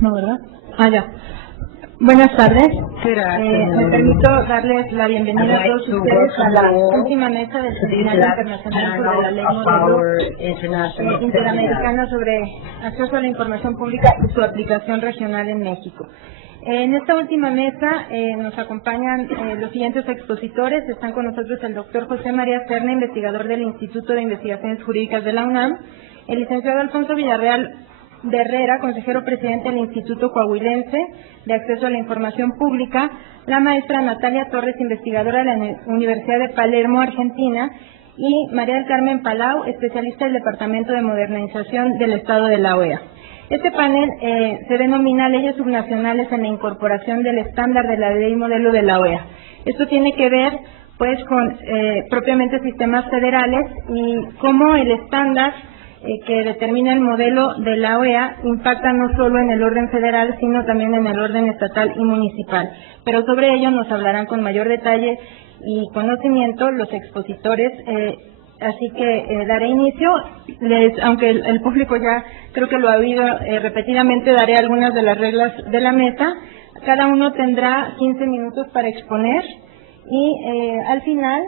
No, ¿verdad? Ah, ya. Buenas tardes. Gracias. Me permito darles la bienvenida a todos ustedes a la última mesa del Seminario Internacional sobre la Ley Modelo Interamericana sobre Acceso a la Información Pública y su aplicación regional en México. En esta última mesa nos acompañan los siguientes expositores. Están con nosotros el doctor José María Serna, investigador del Instituto de Investigaciones Jurídicas de la UNAM, el licenciado Alfonso Villarreal de Herrera, consejero presidente del Instituto Coahuilense de Acceso a la Información Pública, la maestra Natalia Torres, investigadora de la Universidad de Palermo, Argentina, y María del Carmen Palau, especialista del Departamento de Modernización del Estado de la OEA. Este panel se denomina Leyes Subnacionales en la Incorporación del Estándar de la Ley Modelo de la OEA. Esto tiene que ver, pues, con propiamente sistemas federales y cómo el estándar que determina el modelo de la OEA impacta no solo en el orden federal, sino también en el orden estatal y municipal. Pero sobre ello nos hablarán con mayor detalle y conocimiento los expositores, así que daré inicio. Aunque el público ya creo que lo ha oído repetidamente, daré algunas de las reglas de la mesa. Cada uno tendrá 15 minutos para exponer y al final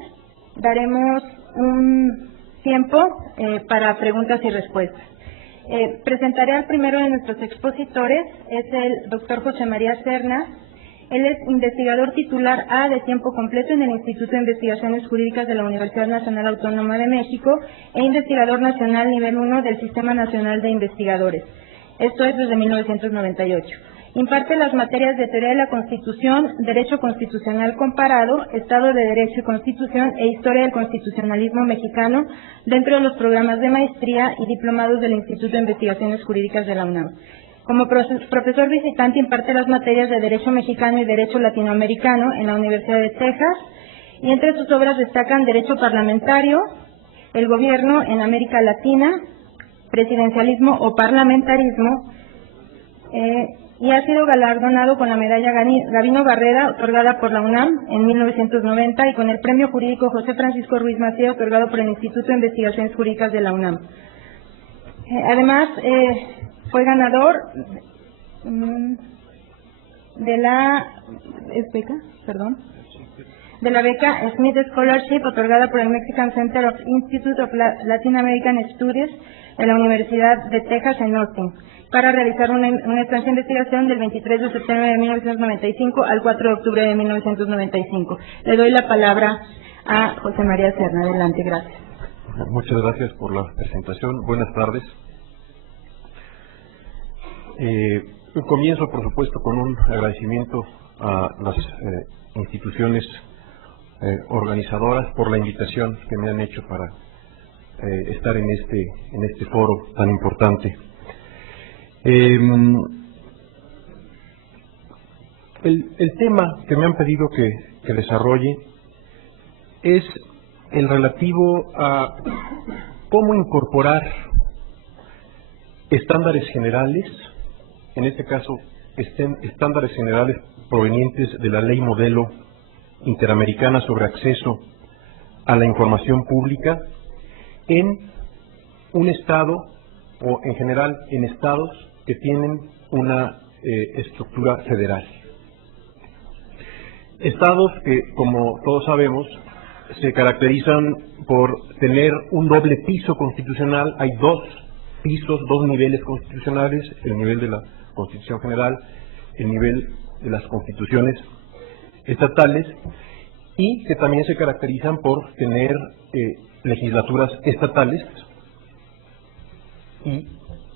daremos un tiempo para preguntas y respuestas. Presentaré al primero de nuestros expositores, es el doctor José María Serna. Él es investigador titular A de tiempo completo en el Instituto de Investigaciones Jurídicas de la Universidad Nacional Autónoma de México e investigador nacional nivel 1 del Sistema Nacional de Investigadores. Esto es desde 1998. Imparte las materias de Teoría de la Constitución, Derecho Constitucional Comparado, Estado de Derecho y Constitución e Historia del Constitucionalismo Mexicano dentro de los programas de maestría y diplomados del Instituto de Investigaciones Jurídicas de la UNAM. Como profesor visitante imparte las materias de Derecho Mexicano y Derecho Latinoamericano en la Universidad de Texas, y entre sus obras destacan Derecho Parlamentario, El Gobierno en América Latina, Presidencialismo o Parlamentarismo, y ha sido galardonado con la medalla Gabino Barreda, otorgada por la UNAM en 1990, y con el premio jurídico José Francisco Ruiz Macié, otorgado por el Instituto de Investigaciones Jurídicas de la UNAM. Además, fue ganador de la beca Smith Scholarship, otorgada por el Mexican Center of Institute of Latin American Studies de la Universidad de Texas en Austin, para realizar una estancia de investigación del 23 de septiembre de 1995 al 4 de octubre de 1995. Le doy la palabra a José María Serna. Adelante, gracias. Muchas gracias por la presentación. Buenas tardes. Comienzo, por supuesto, con un agradecimiento a las instituciones organizadoras por la invitación que me han hecho para estar en este foro tan importante. El tema que me han pedido que desarrolle es el relativo a cómo incorporar estándares generales, en este caso estándares generales provenientes de la Ley Modelo Interamericana sobre Acceso a la Información Pública, en un estado o en general en estados que tienen una estructura federal. Estados que, como todos sabemos, se caracterizan por tener un doble piso constitucional. Hay dos pisos, dos niveles constitucionales: el nivel de la Constitución General, el nivel de las constituciones estatales, y que también se caracterizan por tener legislaturas estatales y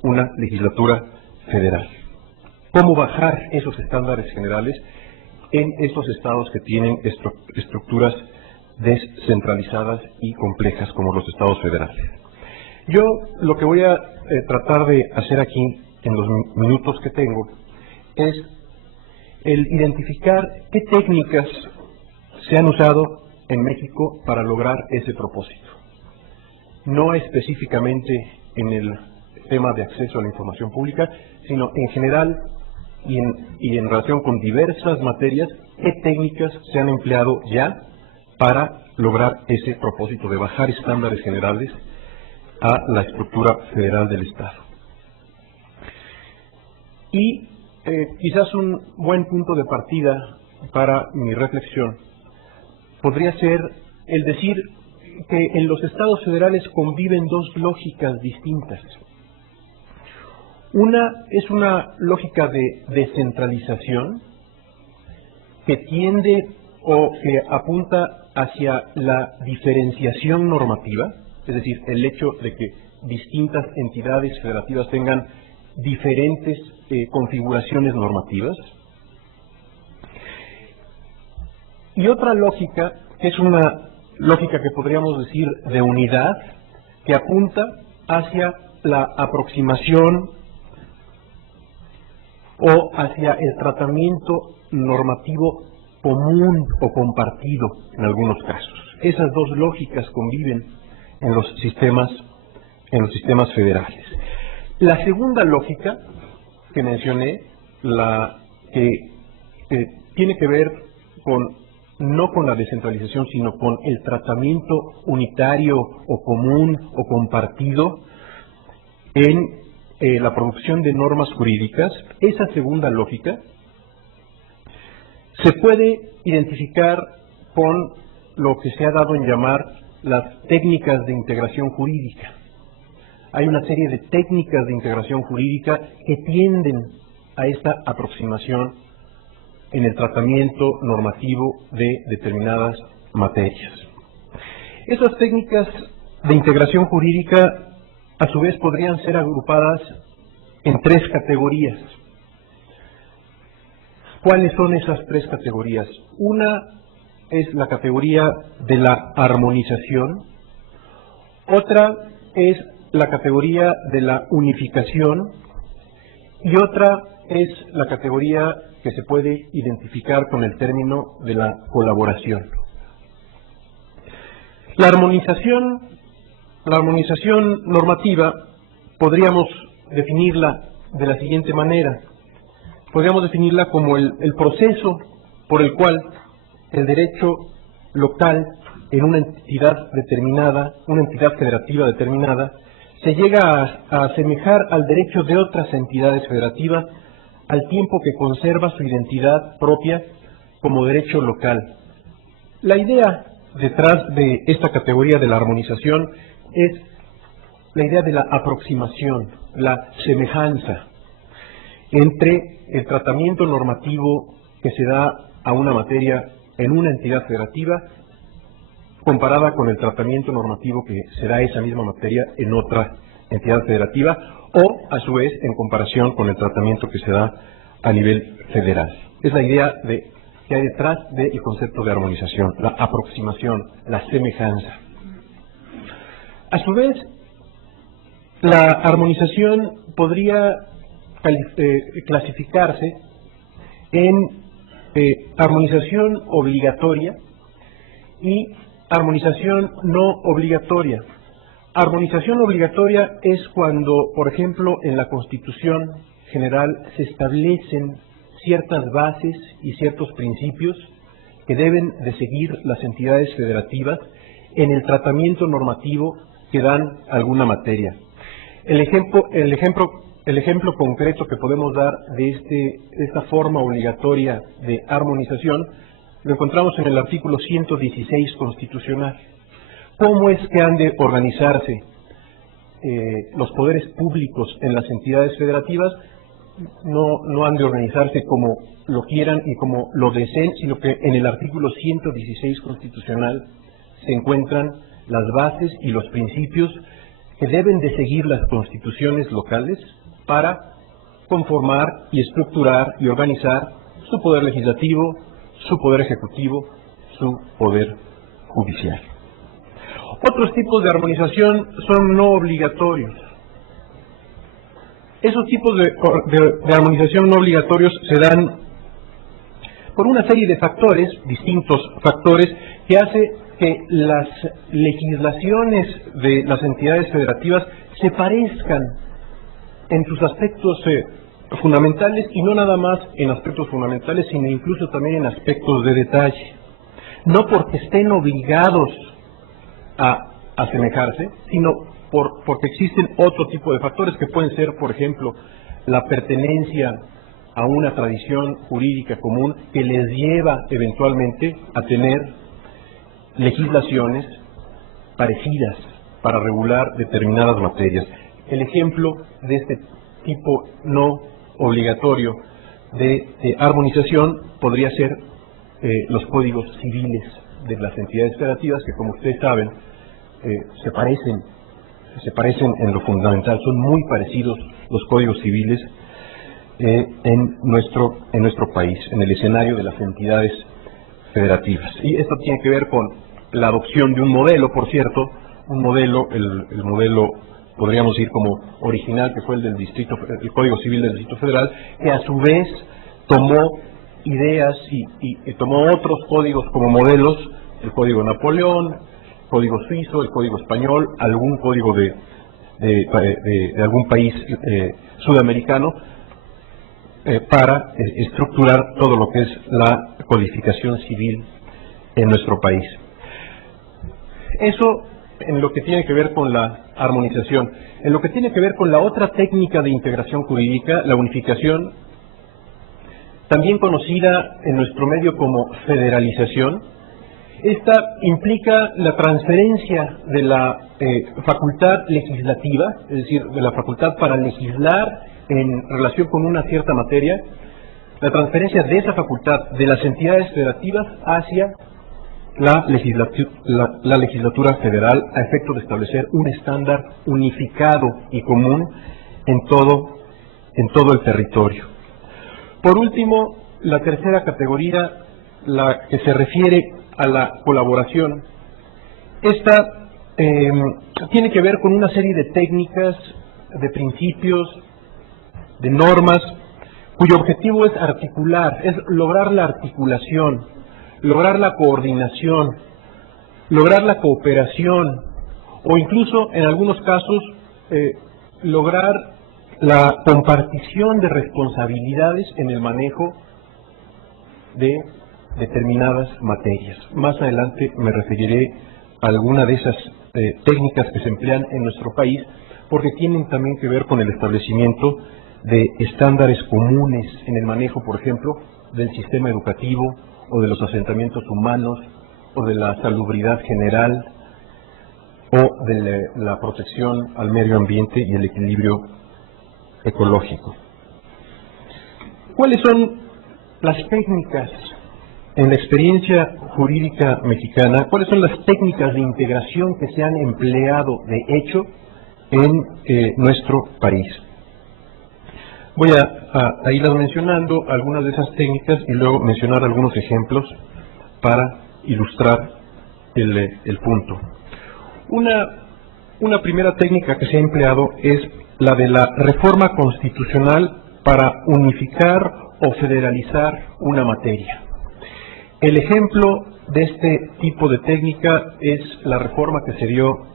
una legislatura federal. ¿Cómo bajar esos estándares generales en estos estados que tienen estructuras descentralizadas y complejas como los estados federales? Yo lo que voy a tratar de hacer aquí, en los minutos que tengo, es el identificar qué técnicas se han usado en México para lograr ese propósito. No específicamente en el tema de acceso a la información pública, sino en general y en relación con diversas materias, qué técnicas se han empleado ya para lograr ese propósito de bajar estándares generales a la estructura federal del Estado. Y quizás un buen punto de partida para mi reflexión podría ser el decir que en los estados federales conviven dos lógicas distintas. Una es una lógica de descentralización que tiende o que apunta hacia la diferenciación normativa, es decir, el hecho de que distintas entidades federativas tengan diferentes configuraciones normativas. Y otra lógica, que es una lógica que podríamos decir de unidad, que apunta hacia la aproximación o hacia el tratamiento normativo común o compartido en algunos casos. Esas dos lógicas conviven en los sistemas federales. La segunda lógica que mencioné, la que tiene que ver no con la descentralización, sino con el tratamiento unitario o común o compartido en la producción de normas jurídicas, esa segunda lógica se puede identificar con lo que se ha dado en llamar las técnicas de integración jurídica. Hay una serie de técnicas de integración jurídica que tienden a esta aproximación en el tratamiento normativo de determinadas materias. Esas técnicas de integración jurídica, a su vez, podrían ser agrupadas en tres categorías. ¿Cuáles son esas tres categorías? Una es la categoría de la armonización, otra es la categoría de la unificación y otra es la categoría que se puede identificar con el término de la colaboración. La armonización normativa podríamos definirla de la siguiente manera. Podríamos definirla como el proceso por el cual el derecho local en una entidad determinada, una entidad federativa determinada, se llega a asemejar al derecho de otras entidades federativas al tiempo que conserva su identidad propia como derecho local. La idea detrás de esta categoría de la armonización es la idea de la aproximación, la semejanza entre el tratamiento normativo que se da a una materia en una entidad federativa comparada con el tratamiento normativo que se da a esa misma materia en otra entidad federativa o, a su vez, en comparación con el tratamiento que se da a nivel federal. Es la idea que hay detrás del concepto de armonización, la aproximación, la semejanza. A su vez, la armonización podría clasificarse en armonización obligatoria y armonización no obligatoria. Armonización obligatoria es cuando, por ejemplo, en la Constitución General se establecen ciertas bases y ciertos principios que deben de seguir las entidades federativas en el tratamiento normativo que dan alguna materia. El ejemplo concreto que podemos dar de esta forma obligatoria de armonización lo encontramos en el artículo 116 constitucional. ¿Cómo es que han de organizarse los poderes públicos en las entidades federativas? No han de organizarse como lo quieran y como lo deseen, sino que en el artículo 116 constitucional se encuentran las bases y los principios que deben de seguir las constituciones locales para conformar y estructurar y organizar su poder legislativo, su poder ejecutivo, su poder judicial. Otros tipos de armonización son no obligatorios. Esos tipos de armonización no obligatorios se dan por una serie de factores, distintos factores, que hace que las legislaciones de las entidades federativas se parezcan en sus aspectos fundamentales, y no nada más en aspectos fundamentales, sino incluso también en aspectos de detalle. No porque estén obligados a asemejarse, sino porque existen otro tipo de factores que pueden ser, por ejemplo, la pertenencia a una tradición jurídica común que les lleva eventualmente a tener legislaciones parecidas para regular determinadas materias. El ejemplo de este tipo no obligatorio de armonización podría ser los códigos civiles de las entidades federativas, que como ustedes saben se parecen en lo fundamental, son muy parecidos los códigos civiles en nuestro país, en el escenario de las entidades federativas. Y esto tiene que ver con la adopción de un modelo, por cierto, un modelo, el modelo podríamos decir como original, que fue el Código Civil del Distrito Federal, que a su vez tomó ideas y tomó otros códigos como modelos, el Código Napoleón, el Código Suizo, el Código Español, algún código de algún país sudamericano, para estructurar todo lo que es la codificación civil en nuestro país. Eso en lo que tiene que ver con la armonización. En lo que tiene que ver con la otra técnica de integración jurídica, la unificación, también conocida en nuestro medio como federalización, esta implica la transferencia de la facultad legislativa, es decir, de la facultad para legislar en relación con una cierta materia, la transferencia de esa facultad de las entidades federativas hacia la legislatura federal a efecto de establecer un estándar unificado y común en todo el territorio. Por último, la tercera categoría, la que se refiere a la colaboración, esta tiene que ver con una serie de técnicas, de principios, de normas, cuyo objetivo es articular, es lograr la articulación, lograr la coordinación, lograr la cooperación, o incluso en algunos casos lograr la compartición de responsabilidades en el manejo de determinadas materias. Más adelante me referiré a alguna de esas técnicas que se emplean en nuestro país, porque tienen también que ver con el establecimiento de estándares comunes en el manejo, por ejemplo, del sistema educativo, o de los asentamientos humanos, o de la salubridad general, o de la protección al medio ambiente y el equilibrio ecológico. ¿Cuáles son las técnicas en la experiencia jurídica mexicana? ¿Cuáles son las técnicas de integración que se han empleado de hecho en nuestro país? Voy a irlas mencionando algunas de esas técnicas y luego mencionar algunos ejemplos para ilustrar el punto. Una primera técnica que se ha empleado es la de la reforma constitucional para unificar o federalizar una materia. El ejemplo de este tipo de técnica es la reforma que se dio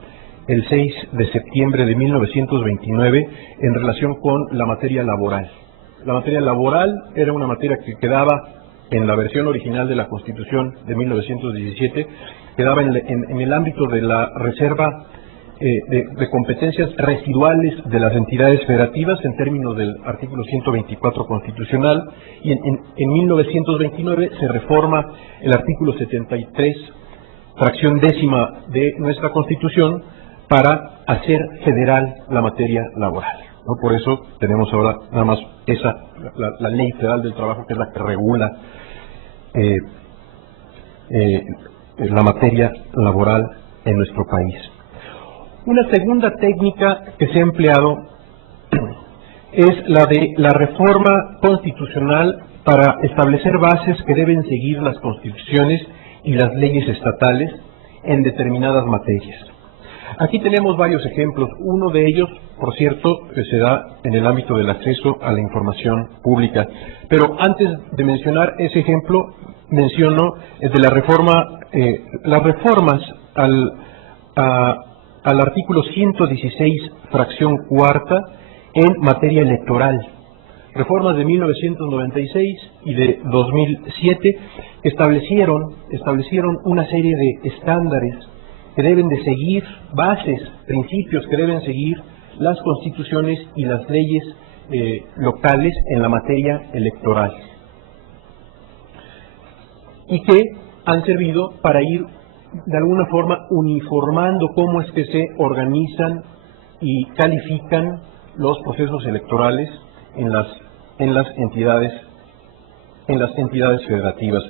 el 6 de septiembre de 1929 en relación con la materia laboral. La materia laboral era una materia que quedaba en la versión original de la Constitución de 1917, quedaba en el ámbito de la reserva de competencias residuales de las entidades federativas en términos del artículo 124 constitucional, y en 1929 se reforma el artículo 73, fracción décima de nuestra Constitución, para hacer federal la materia laboral, ¿no? Por eso tenemos ahora nada más la Ley Federal del Trabajo, que es la que regula la materia laboral en nuestro país. Una segunda técnica que se ha empleado es la de la reforma constitucional para establecer bases que deben seguir las constituciones y las leyes estatales en determinadas materias. Aquí tenemos varios ejemplos. Uno de ellos, por cierto, que se da en el ámbito del acceso a la información pública. Pero antes de mencionar ese ejemplo, menciono el de las reformas al artículo 116, fracción cuarta, en materia electoral. Reformas de 1996 y de 2007 que establecieron una serie de estándares que deben de seguir, bases, principios que deben seguir las constituciones y las leyes locales en la materia electoral y que han servido para ir de alguna forma uniformando cómo es que se organizan y califican los procesos electorales en las entidades federativas.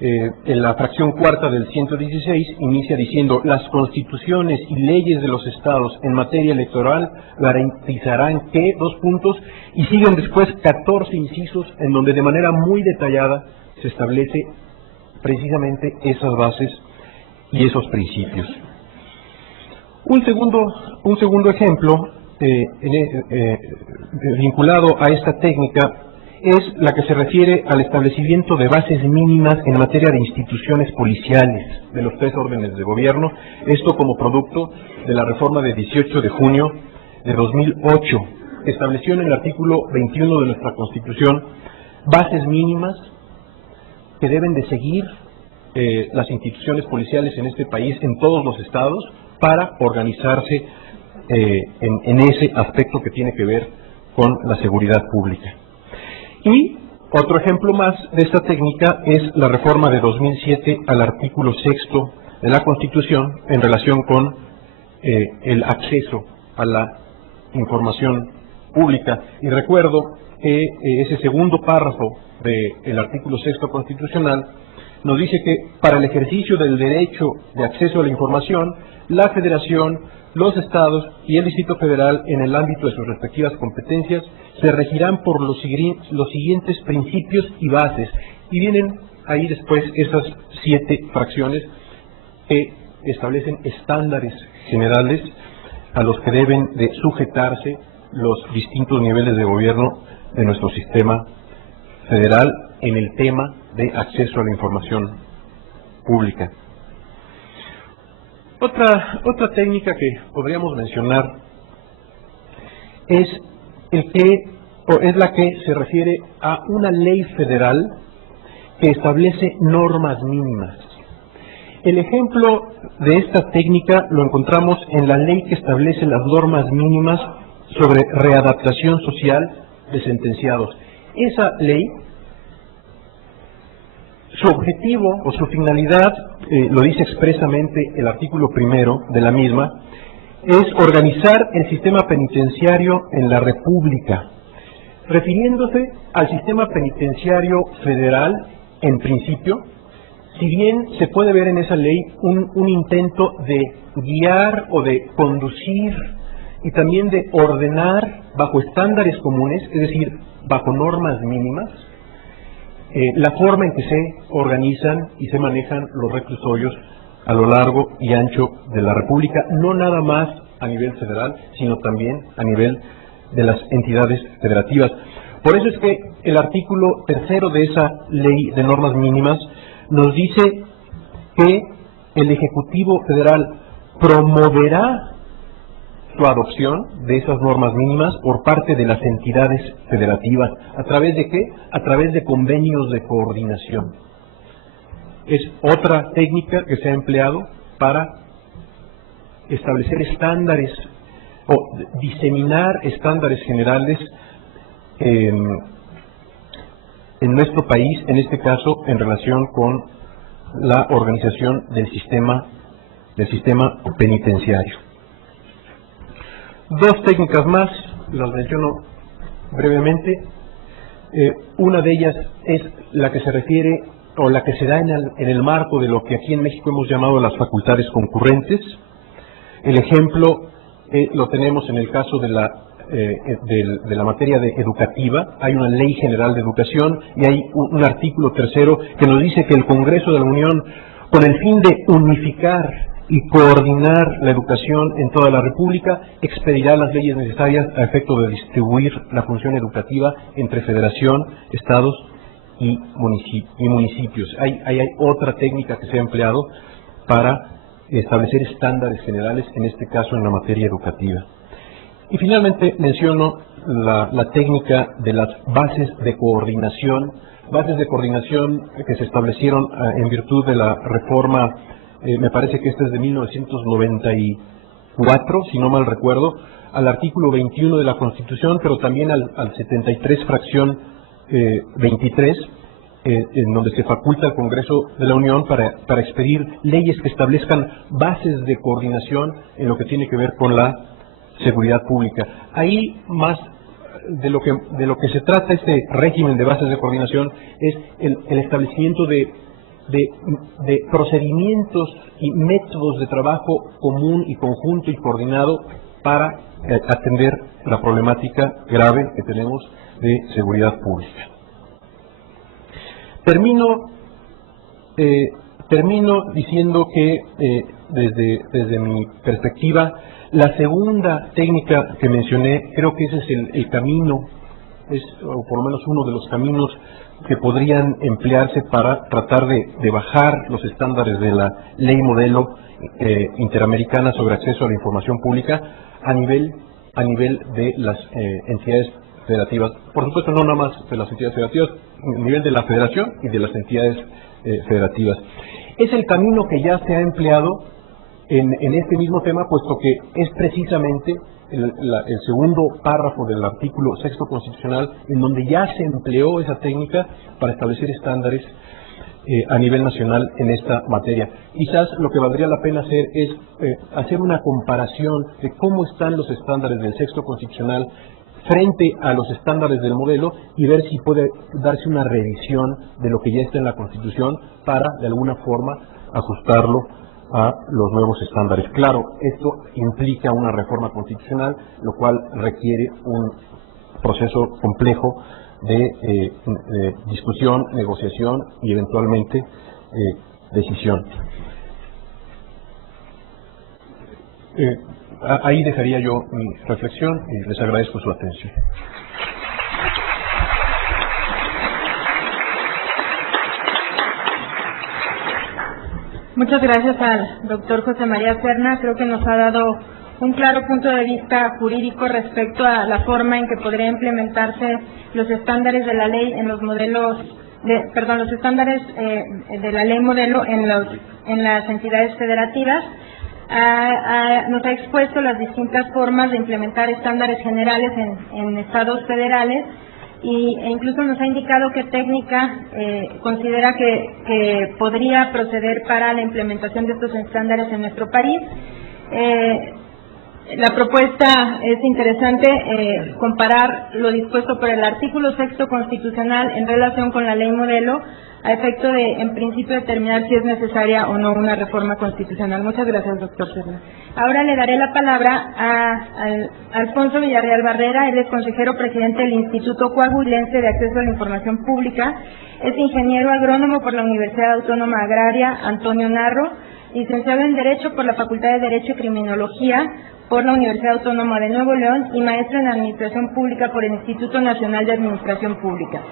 En la fracción cuarta del 116 inicia diciendo: las constituciones y leyes de los estados en materia electoral garantizarán que, y siguen después 14 incisos en donde de manera muy detallada se establece precisamente esas bases y esos principios. Un segundo ejemplo vinculado a esta técnica es la que se refiere al establecimiento de bases mínimas en materia de instituciones policiales de los 3 órdenes de gobierno, esto como producto de la reforma de 18 de junio de 2008, que estableció en el artículo 21 de nuestra Constitución bases mínimas que deben de seguir las instituciones policiales en este país, en todos los estados, para organizarse en ese aspecto que tiene que ver con la seguridad pública. Y otro ejemplo más de esta técnica es la reforma de 2007 al artículo 6º de la Constitución en relación con el acceso a la información pública. Y recuerdo que ese segundo párrafo del artículo 6º constitucional nos dice que para el ejercicio del derecho de acceso a la información, la Federación, los estados y el Distrito Federal, en el ámbito de sus respectivas competencias, se regirán por los siguientes principios y bases. Y vienen ahí después esas 7 fracciones que establecen estándares generales a los que deben de sujetarse los distintos niveles de gobierno de nuestro sistema federal en el tema de acceso a la información pública. Otra técnica que podríamos mencionar es la que se refiere a una ley federal que establece normas mínimas. El ejemplo de esta técnica lo encontramos en la ley que establece las normas mínimas sobre readaptación social de sentenciados. Esa ley, su objetivo o su finalidad, lo dice expresamente el artículo 1 de la misma, es organizar el sistema penitenciario en la República, refiriéndose al sistema penitenciario federal en principio. Si bien se puede ver en esa ley un intento de guiar o de conducir y también de ordenar bajo estándares comunes, es decir, bajo normas mínimas, la forma en que se organizan y se manejan los reclusorios a lo largo y ancho de la República, no nada más a nivel federal, sino también a nivel de las entidades federativas. Por eso es que el artículo 3 de esa ley de normas mínimas nos dice que el Ejecutivo Federal promoverá su adopción de esas normas mínimas por parte de las entidades federativas. ¿A través de qué? A través de convenios de coordinación. Es otra técnica que se ha empleado para establecer estándares o diseminar estándares generales en nuestro país, en este caso en relación con la organización del sistema penitenciario. 2 técnicas más, las menciono brevemente. Una de ellas es la que se refiere o la que se da en el marco de lo que aquí en México hemos llamado las facultades concurrentes. El ejemplo lo tenemos en el caso de la materia educativa. Hay una ley general de educación y hay un artículo 3 que nos dice que el Congreso de la Unión, con el fin de unificar y coordinar la educación en toda la República, expedirá las leyes necesarias a efecto de distribuir la función educativa entre federación, estados y municipios. Hay otra técnica que se ha empleado para establecer estándares generales, en este caso en la materia educativa. Y finalmente menciono la técnica de las bases de coordinación que se establecieron en virtud de la reforma, me parece que esta es de 1994, 4, si no mal recuerdo, al artículo 21 de la Constitución, pero también al 73, fracción 23, en donde se faculta al Congreso de la Unión para expedir leyes que establezcan bases de coordinación en lo que tiene que ver con la seguridad pública. Ahí, más de lo que se trata este régimen de bases de coordinación, es el establecimiento de procedimientos y métodos de trabajo común y conjunto y coordinado para atender la problemática grave que tenemos de seguridad pública. Termino diciendo que desde mi perspectiva, la segunda técnica que mencioné, creo que ese es el camino, o por lo menos uno de los caminos que podrían emplearse para tratar de bajar los estándares de la ley modelo interamericana sobre acceso a la información pública a nivel de las entidades federativas. Por supuesto, no nada más de las entidades federativas, a nivel de la federación y de las entidades federativas. Es el camino que ya se ha empleado en este mismo tema, puesto que es precisamente el segundo párrafo del artículo 6 constitucional, en donde ya se empleó esa técnica para establecer estándares a nivel nacional en esta materia. Quizás lo que valdría la pena hacer es hacer una comparación de cómo están los estándares del 6 constitucional frente a los estándares del modelo y ver si puede darse una revisión de lo que ya está en la Constitución para, de alguna forma, ajustarlo a los nuevos estándares. Claro, esto implica una reforma constitucional, lo cual requiere un proceso complejo de discusión, negociación y eventualmente decisión. Ahí dejaría yo mi reflexión y les agradezco su atención. Muchas gracias al doctor José María Serna. Creo que nos ha dado un claro punto de vista jurídico respecto a la forma en que podría implementarse los estándares de la ley en los modelos, los estándares de la ley modelo en las entidades federativas. Nos ha expuesto las distintas formas de implementar estándares generales en estados federales e incluso nos ha indicado qué técnica considera que podría proceder para la implementación de estos estándares en nuestro país. La propuesta es interesante, comparar lo dispuesto por el artículo 6 constitucional en relación con la ley modelo, a efecto de, en principio, determinar si es necesaria o no una reforma constitucional. Muchas gracias, doctor Serna. Ahora le daré la palabra a Alfonso Villarreal Barrera. Él es consejero presidente del Instituto Coahuilense de Acceso a la Información Pública. Es ingeniero agrónomo por la Universidad Autónoma Agraria Antonio Narro, licenciado en Derecho por la Facultad de Derecho y Criminología por la Universidad Autónoma de Nuevo León y maestro en Administración Pública por el Instituto Nacional de Administración Pública.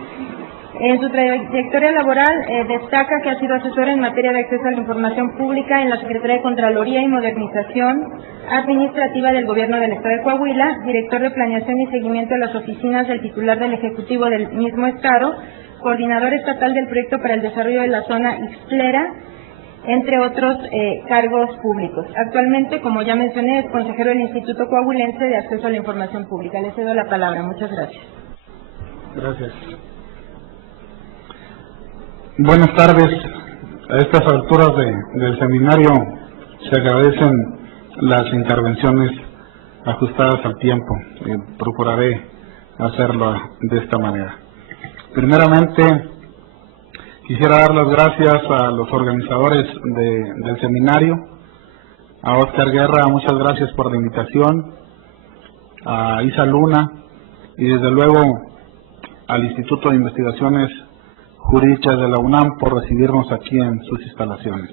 En su trayectoria laboral destaca que ha sido asesor en materia de acceso a la información pública en la Secretaría de Contraloría y Modernización Administrativa del Gobierno del Estado de Coahuila, director de Planeación y Seguimiento de las oficinas del titular del Ejecutivo del mismo Estado, coordinador estatal del Proyecto para el Desarrollo de la Zona Ixtlera, entre otros cargos públicos. Actualmente, como ya mencioné, es consejero del Instituto Coahuilense de Acceso a la Información Pública. Le cedo la palabra. Muchas gracias. Gracias. Buenas tardes. A estas alturas del seminario se agradecen las intervenciones ajustadas al tiempo. Procuraré hacerlo de esta manera. Primeramente, quisiera dar las gracias a los organizadores del seminario, a Oscar Guerra, muchas gracias por la invitación, a Isa Luna y desde luego al Instituto de Investigaciones Jurídicas de la UNAM por recibirnos aquí en sus instalaciones.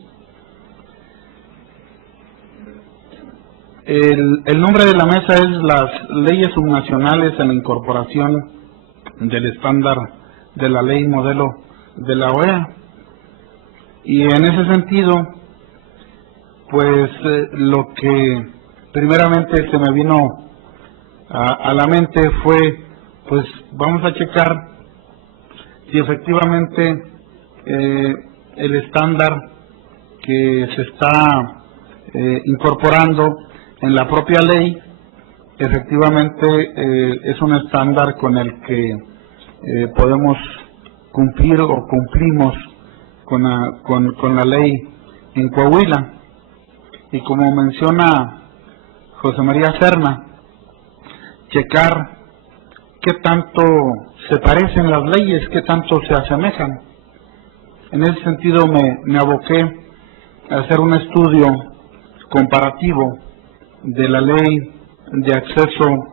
El nombre de la mesa es las leyes subnacionales en la incorporación del estándar de la ley modelo de la OEA. Y en ese sentido, pues lo que primeramente se me vino a la mente fue, pues vamos a checar si efectivamente el estándar que se está incorporando en la propia ley, efectivamente es un estándar con el que podemos cumplir o cumplimos con la ley en Coahuila. Y como menciona José María Serna, checar qué tanto se parecen las leyes, qué tanto se asemejan. En ese sentido me aboqué a hacer un estudio comparativo de la Ley de Acceso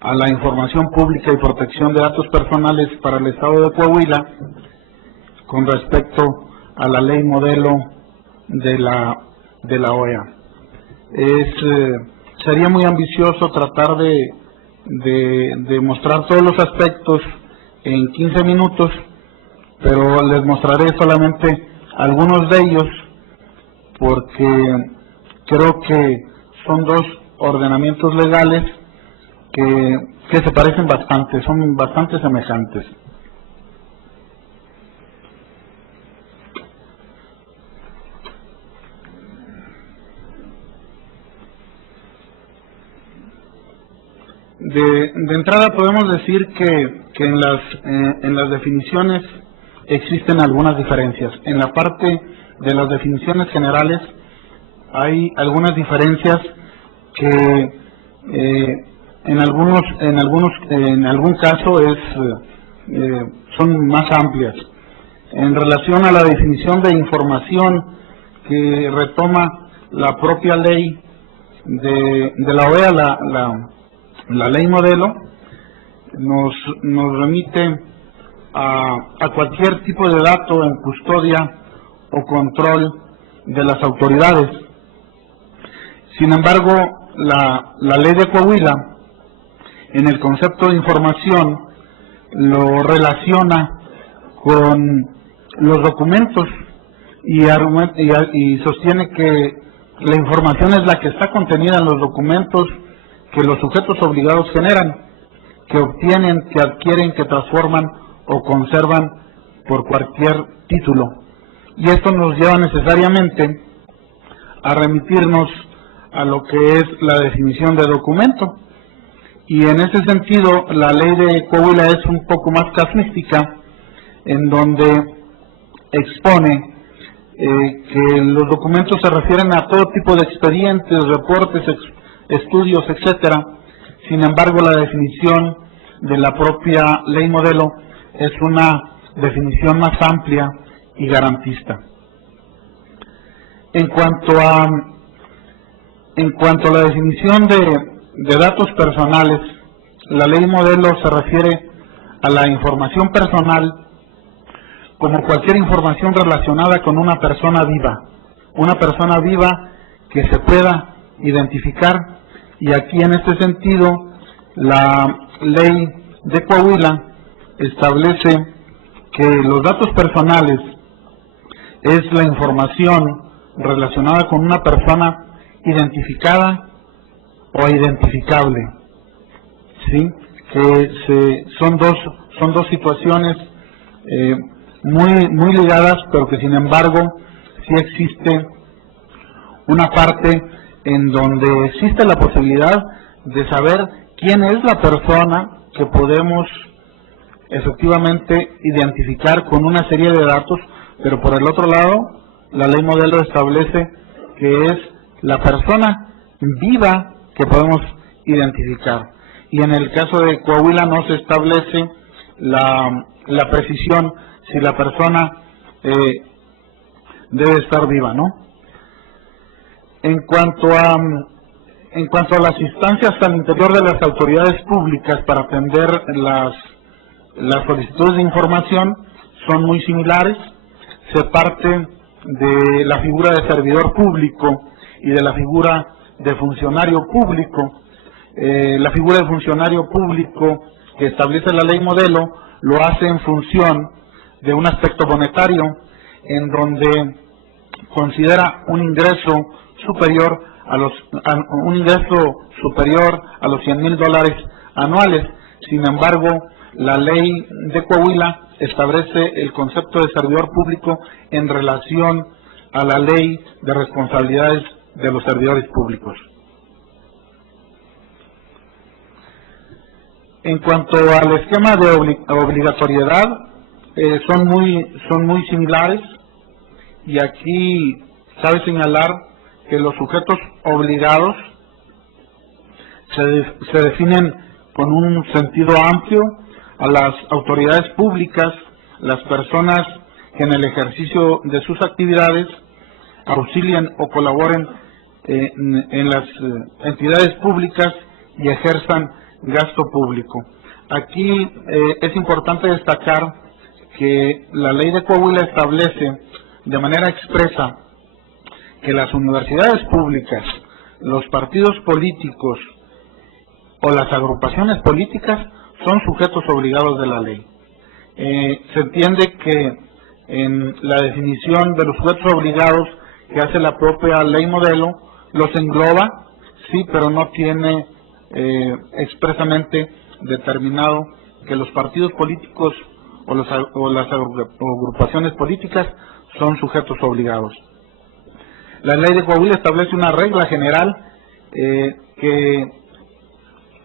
a la Información Pública y Protección de Datos Personales para el Estado de Coahuila con respecto a la ley modelo de la OEA. Sería muy ambicioso tratar de mostrar todos los aspectos en 15 minutos, pero les mostraré solamente algunos de ellos porque creo que son dos ordenamientos legales que se parecen bastante, son bastante semejantes. De entrada podemos decir que en las definiciones existen algunas diferencias. En la parte de las definiciones generales hay algunas diferencias que en algún caso son más amplias. En relación a la definición de información que retoma la propia ley de la OEA, la ley modelo, nos remite a cualquier tipo de dato en custodia o control de las autoridades. Sin embargo, la ley de Coahuila, en el concepto de información, lo relaciona con los documentos y sostiene que la información es la que está contenida en los documentos que los sujetos obligados generan, que obtienen, que adquieren, que transforman o conservan por cualquier título. Y esto nos lleva necesariamente a remitirnos a lo que es la definición de documento. Y en ese sentido, la ley de Coahuila es un poco más casuística, en donde expone que los documentos se refieren a todo tipo de expedientes, reportes, estudios, etcétera. Sin embargo, la definición de la propia ley modelo es una definición más amplia y garantista. En cuanto a la definición de datos personales, la ley modelo se refiere a la información personal como cualquier información relacionada con una persona viva que se pueda identificar, y aquí en este sentido la ley de Coahuila establece que los datos personales es la información relacionada con una persona identificada o identificable, ¿sí? Que son dos situaciones muy ligadas, pero que sin embargo sí existe una parte en donde existe la posibilidad de saber quién es la persona que podemos efectivamente identificar con una serie de datos, pero por el otro lado la ley modelo establece que es la persona viva que podemos identificar. Y en el caso de Coahuila no se establece la precisión si la persona debe estar viva, ¿no? En cuanto a las instancias al interior de las autoridades públicas para atender las solicitudes de información, son muy similares. Se parte de la figura de servidor público y de la figura de funcionario público. La figura de funcionario público que establece la ley modelo lo hace en función de un aspecto monetario, en donde considera un ingreso superior a los $100,000 anuales. Sin embargo, la ley de Coahuila establece el concepto de servidor público en relación a la ley de responsabilidades de los servidores públicos. En cuanto al esquema de obligatoriedad, son muy similares, y aquí cabe señalar que los sujetos obligados se definen con un sentido amplio a las autoridades públicas, las personas que en el ejercicio de sus actividades auxilien o colaboren en las entidades públicas y ejerzan gasto público. Aquí es importante destacar que la ley de Coahuila establece de manera expresa que las universidades públicas, los partidos políticos o las agrupaciones políticas son sujetos obligados de la ley. Se entiende que en la definición de los sujetos obligados que hace la propia ley modelo, los engloba, sí, pero no tiene expresamente determinado que los partidos políticos o las agrupaciones políticas son sujetos obligados. La ley de Coahuila establece una regla general que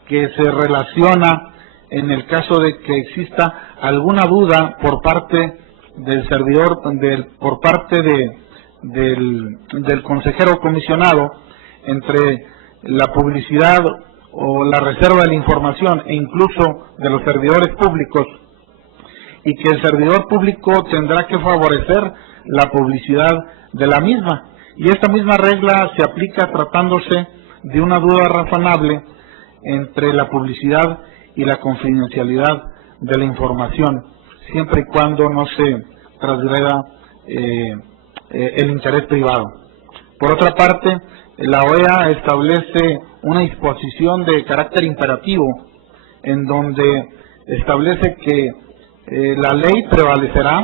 se relaciona en el caso de que exista alguna duda por parte del servidor, por parte del consejero comisionado, entre la publicidad o la reserva de la información e incluso de los servidores públicos, y que el servidor público tendrá que favorecer la publicidad de la misma. Y esta misma regla se aplica tratándose de una duda razonable entre la publicidad y la confidencialidad de la información, siempre y cuando no se transgreda el interés privado. Por otra parte, la OEA establece una disposición de carácter imperativo, en donde establece que la ley prevalecerá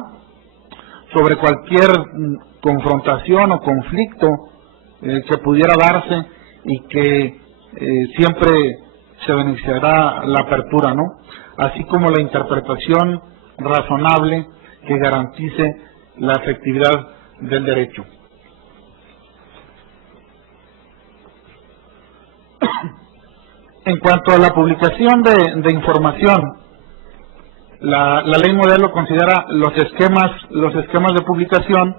sobre cualquier confrontación o conflicto que pudiera darse, y que siempre se beneficiará la apertura, ¿no? Así como la interpretación razonable que garantice la efectividad del derecho. En cuanto a la publicación de información, la ley modelo considera los esquemas de publicación.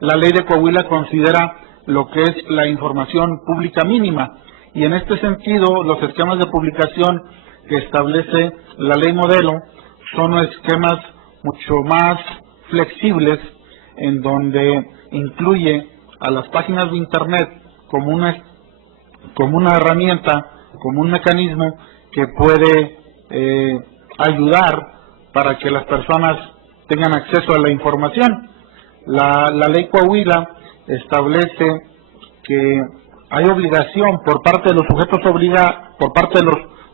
La ley de Coahuila considera lo que es la información pública mínima, y en este sentido los esquemas de publicación que establece la ley modelo son esquemas mucho más flexibles, en donde incluye a las páginas de internet como una herramienta, como un mecanismo que puede ayudar para que las personas tengan acceso a la información. La ley Coahuila establece que hay obligación por parte de los sujetos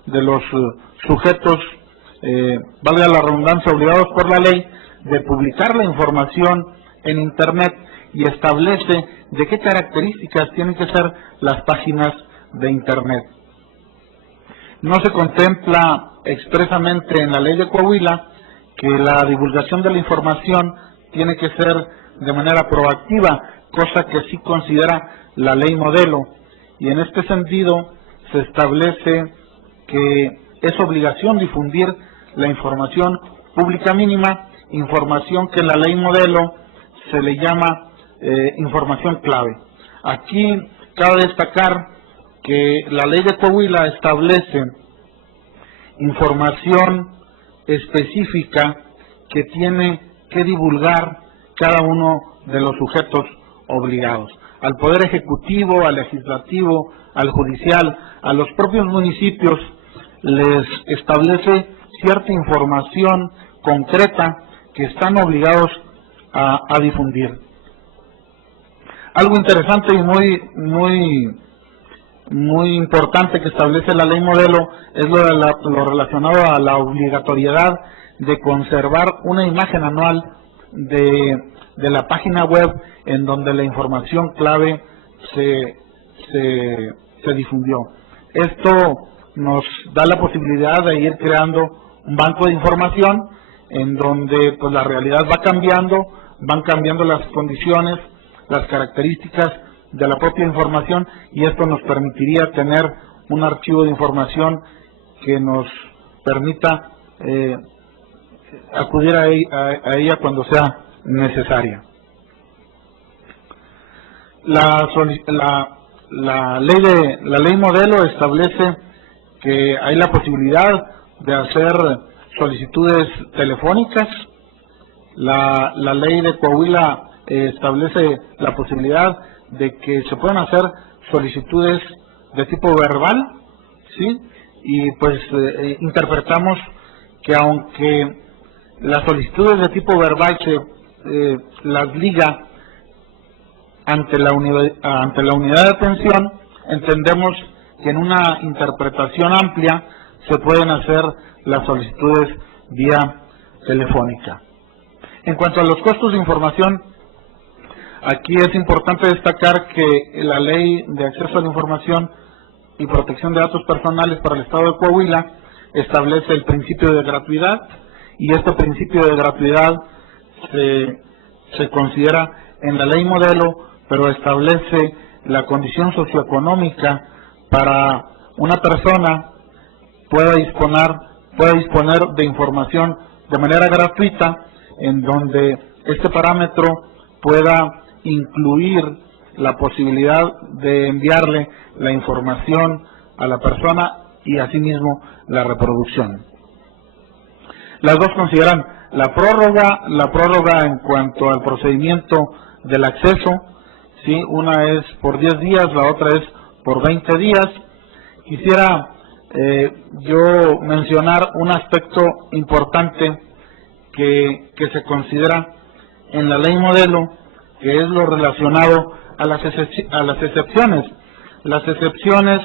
de los sujetos, valga la redundancia, obligados por la ley, de publicar la información en internet, y establece de qué características tienen que ser las páginas de internet. No se contempla expresamente en la ley de Coahuila que la divulgación de la información tiene que ser de manera proactiva, cosa que sí considera la ley modelo, y en este sentido se establece que es obligación difundir la información pública mínima, información que en la ley modelo se le llama información clave. Aquí cabe destacar que la ley de Coahuila establece información específica que tiene que divulgar cada uno de los sujetos obligados. Al Poder Ejecutivo, al Legislativo, al Judicial, a los propios municipios, les establece cierta información concreta que están obligados a difundir. Algo interesante y muy importante que establece la ley modelo es lo relacionado a la obligatoriedad de conservar una imagen anual de la página web en donde la información clave se difundió. Esto nos da la posibilidad de ir creando un banco de información en donde pues la realidad van cambiando las condiciones, las características de la propia información, y esto nos permitiría tener un archivo de información que nos permita acudir a ella cuando sea necesaria. La ley modelo establece que hay la posibilidad de hacer solicitudes telefónicas. La ley de Coahuila establece la posibilidad de que se puedan hacer solicitudes de tipo verbal, ¿sí? Y pues interpretamos que aunque las solicitudes de tipo verbal se las liga ante la unidad de atención, entendemos que en una interpretación amplia se pueden hacer las solicitudes vía telefónica. En cuanto a los costos de información, aquí es importante destacar que la Ley de Acceso a la Información y Protección de Datos Personales para el Estado de Coahuila establece el principio de gratuidad, y este principio de gratuidad se considera en la ley modelo, pero establece la condición socioeconómica para una persona pueda disponer de información de manera gratuita, en donde este parámetro pueda incluir la posibilidad de enviarle la información a la persona y asimismo la reproducción. Las dos consideran la prórroga en cuanto al procedimiento del acceso, ¿sí? Una es por 10 días, la otra es por 20 días. Quisiera yo mencionar un aspecto importante que se considera en la ley modelo, que es lo relacionado a las excepciones. Las excepciones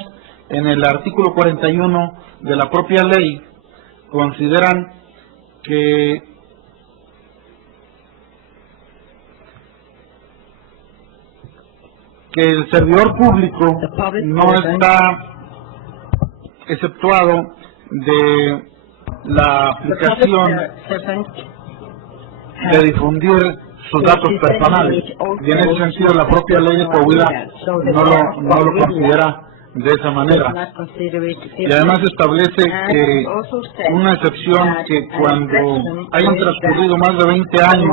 en el artículo 41 de la propia ley consideran que el servidor público no está exceptuado de la aplicación de difundir sus datos personales, y en ese sentido la propia ley de Coahuila no lo considera de esa manera. Y además establece que una excepción, que cuando hayan transcurrido más de 20 años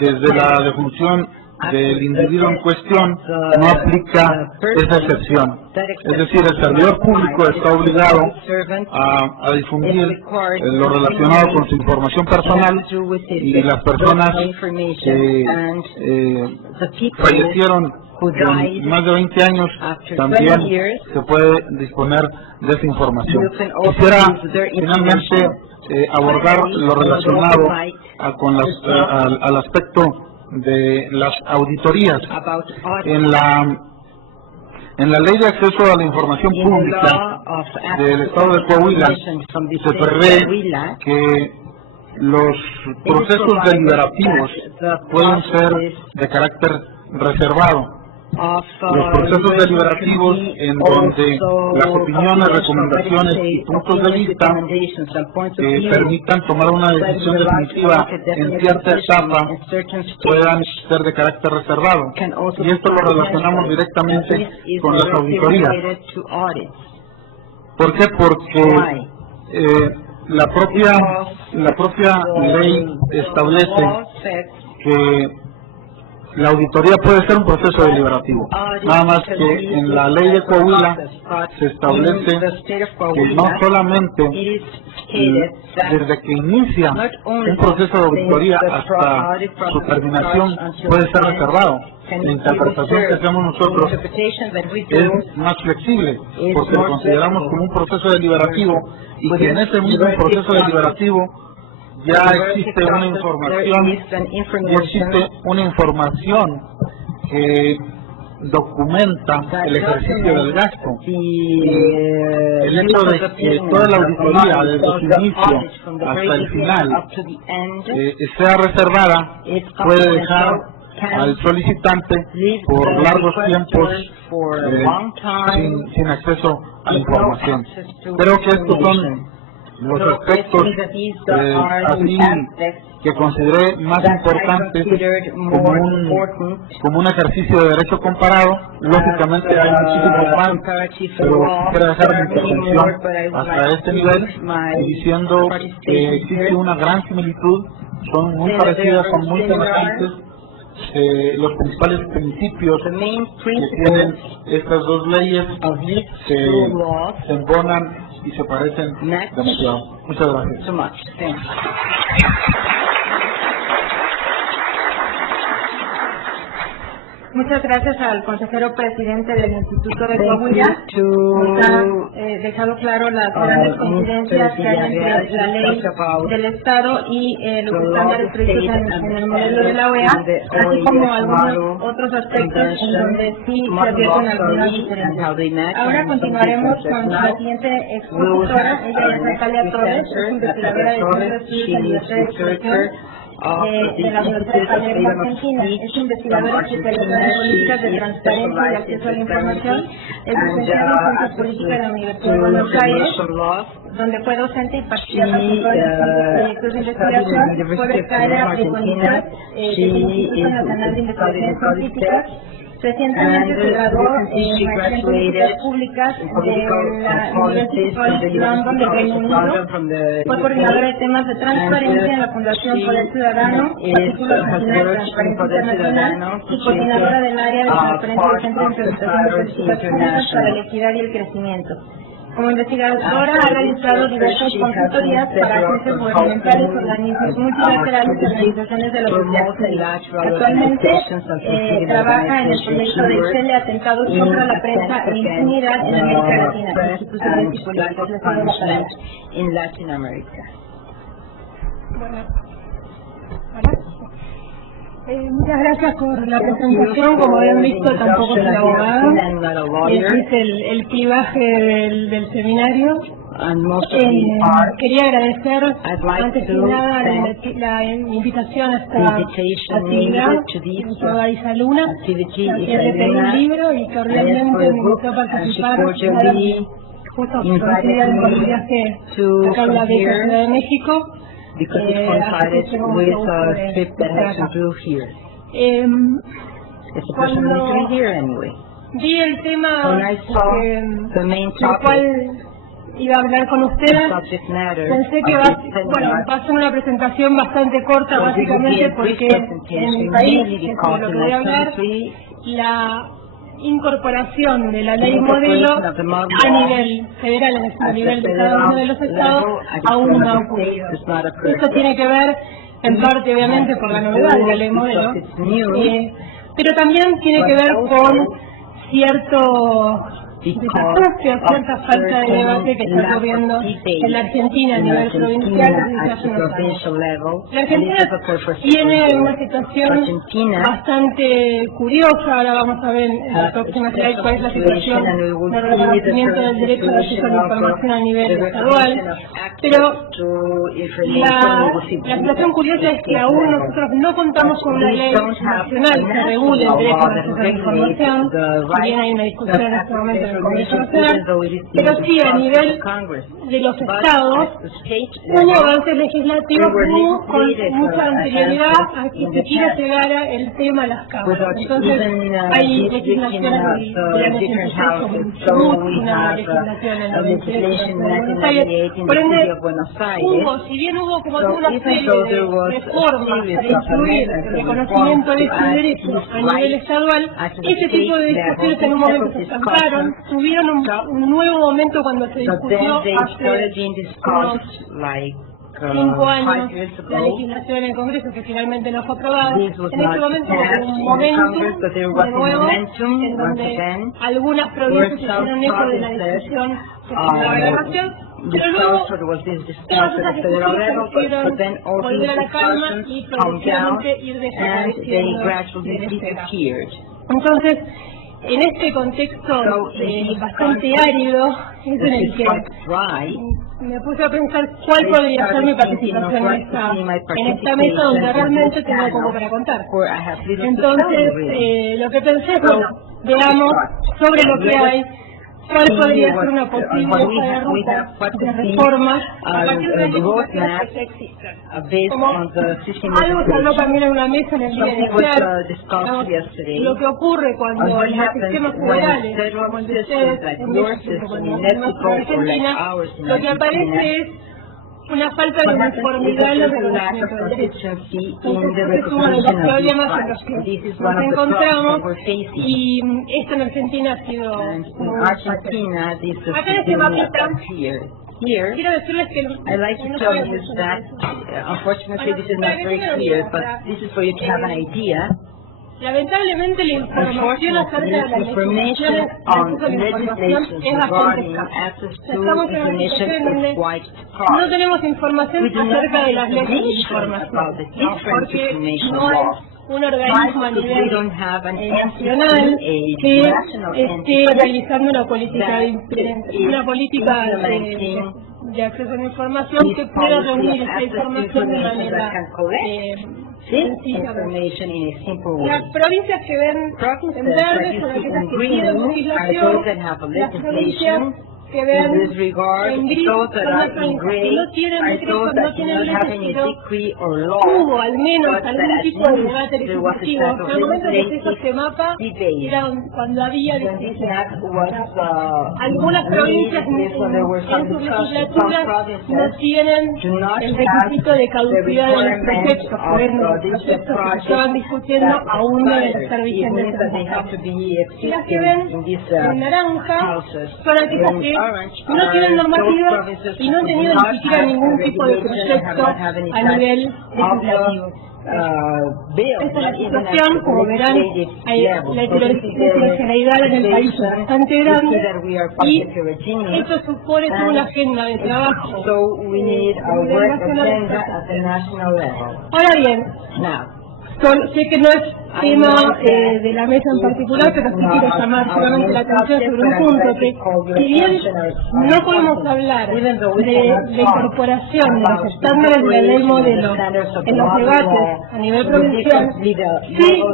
desde la defunción del individuo en cuestión, no aplica esa excepción. Es decir, el servidor público está obligado a difundir lo relacionado con su información personal, y las personas que fallecieron con más de 20 años también se puede disponer de esa información. Quisiera finalmente abordar lo relacionado al aspecto de las auditorías. En la Ley de Acceso a la Información Pública del Estado de Coahuila se prevé que los procesos deliberativos pueden ser de carácter reservado. Los procesos deliberativos en donde las opiniones, recomendaciones y puntos de vista permitan tomar una decisión definitiva en cierta etapa puedan ser de carácter reservado. Y esto lo relacionamos directamente con las auditorías. ¿Por qué? Porque la propia ley establece que la auditoría puede ser un proceso deliberativo, nada más que en la ley de Coahuila se establece que no solamente desde que inicia un proceso de auditoría hasta su terminación puede ser reservado. La interpretación que hacemos nosotros es más flexible, porque lo consideramos como un proceso deliberativo, y que en ese mismo proceso deliberativo ya existe una información que documenta el ejercicio del gasto. Y el hecho de que toda la auditoría desde su inicio hasta el final sea reservada puede dejar al solicitante por largos tiempos sin acceso a la información. Creo que estos son los aspectos así que consideré más importantes como un ejercicio de derecho comparado. Lógicamente hay muchísimos más, pero quisiera dejar mi intervención hasta este nivel diciendo que existe una gran similitud, son muy parecidas, son muy semejantes. Los principales principios que tienen estas dos leyes se embonan y se parecen demasiado. Muchas gracias. Muchas gracias al consejero presidente del Instituto de Coahuila. Nos ha dejado claro las grandes coincidencias que hay entre la ley del Estado y los estándares previstos en el modelo de la OEA, así como algunos otros aspectos en donde sí se advierten algunas diferencias. Ahora continuaremos con la siguiente expositora. Ella es Natalia Torres, es investigadora de Centro de Estudios en Libertad de Expresión de la Universidad de Palermo, Argentina. Es investigadora especializada en políticas de transparencia y acceso a la información. Es licenciada en Ciencias Políticas de la Universidad de Buenos Aires, donde fue docente y participa en proyectos de investigación. Fue becaria de CONICET, del Instituto Nacional de Investigaciones Científicas. Recientemente se graduó en maestría en políticas públicas de la University College London del Reino Unido. Fue coordinadora de temas de transparencia en la Fundación Poder Ciudadano, artículos de Transparencia Internacional, y coordinadora del área de transparencia del Centro de Implementación de Políticas Públicas para la Equidad y el Crecimiento. Como investigadora ha realizado diversas consultorías para agencias gubernamentales, organismos multilaterales y organizaciones de la sociedad civil. Actualmente trabaja en el proyecto de Excel Atentados contra la prensa e impunidad en América Latina, instituciones y políticas en Latinoamérica. Muchas gracias por la presentación. Como habían visto, tampoco soy abogado. Hice el clivaje del seminario. Quería agradecer antes que nada la invitación a esta actividad de Baiza Luna, que le pedí un libro y cordialmente me invitó a participar. Justo coincide con el viaje acá en la Ciudad de México. Because it coincided with a trip that I had to do here. It's a personality here anyway. Vi el tema When I saw the main del cual iba a hablar con ustedes, subject matter, pensé que va a ser una presentación bastante corta, básicamente porque en mi país, que es de lo que voy a hablar, la incorporación de la ley modelo a nivel federal, es decir, a nivel de cada uno de los estados, aún no ha ocurrido. Esto tiene que ver, en parte, obviamente, por la novedad de la ley modelo, pero también tiene que ver con cierto desajuste o cierta falta de debate que está ocurriendo en la Argentina a nivel provincial desde hace unos años. La Argentina tiene una situación bastante curiosa. Ahora vamos a ver en la próxima slide cuál es la situación de reconocimiento del derecho de acceso a la información a nivel estadual, pero la situación curiosa es que aún nosotros no contamos con una ley nacional que regule el derecho de acceso a la información. También hay una discusión en este momento en el Congreso Nacional, pero sí a nivel de los estados hubo avances legislativos con mucha anterioridad a que siquiera llegara el tema a las cámaras. Entonces hay legislaciones del año 86 como una legislación en 93 en Buenos Aires. Por ende, si bien hubo como una serie de reformas para incluir el reconocimiento de este derecho a nivel estadual, ese tipo de discusiones en un momento se estancaron, tuvieron un nuevo momento cuando se discutió hace unos 5 años la legislación en el Congreso, que finalmente no fue aprobada. En este momento hubo un momento de nuevo en donde algunas provincias hicieron eco de la discusión que se dio a la nación, pero luego todas esas discusiones parecieron volver a la calma y progresivamente ir desapareciendo en este caso. Entonces, en este contexto bastante árido, es en el que me puse a pensar cuál podría ser mi participación en esta mesa donde realmente tengo poco para contar. Entonces, lo que pensé es, bueno, veamos sobre lo que hay, cuál podría ser una posible hoja de ruta de reformas a partir de las legislaciones que ya existen. Como algo se habló también en una mesa en el día de ayer, lo que ocurre cuando los sistemas federales, como el de ustedes, en México, como el de nuestra Argentina, lo que aparece es una falta de uniformidad en los reconocimientos de derechos. Entonces, es uno de los problemas en los que nos encontramos y esto en Argentina ha sido acá en este mapita. Quiero decirles que I'd like to tell you that, unfortunately, this is not very clear, but this is for you to have an idea. Lamentablemente la información acerca de las legislaciones de la información es bastante escasa. Estamos en una situación donde no tenemos información acerca de las leyes de información, porque no hay un organismo a nivel nacional que esté realizando una política de acceso a la información que pueda reunir esta información de manera sencilla. Las provincias que ven en verde son aquellas que tienen legislación, las provincias que ven en gris son las provincias que no tienen decretos, no tienen leyes, pero hubo al menos algún tipo de debate legislativo. En el momento que se hizo este mapa era cuando había discusiones. Algunas provincias en sus legislaturas no tienen el requisito de caducidad de los proyectos, los proyectos que se estaban discutiendo aún deben estar vigentes. Y las que ven en naranja son aquellas que no tienen normativa y no han tenido ni siquiera ningún tipo de proyecto a nivel legislativo. Esta es la situación, como verán, la heterogeneidad en el país es bastante grande y esto supone toda una agenda de trabajo a nivel nacional. Ahora bien, sé que no es tema de la mesa en particular, pero sí quiero llamar solamente la atención sobre un punto que, si bien no podemos hablar de la incorporación de los estándares de la ley modelo en los debates a nivel provincial, sí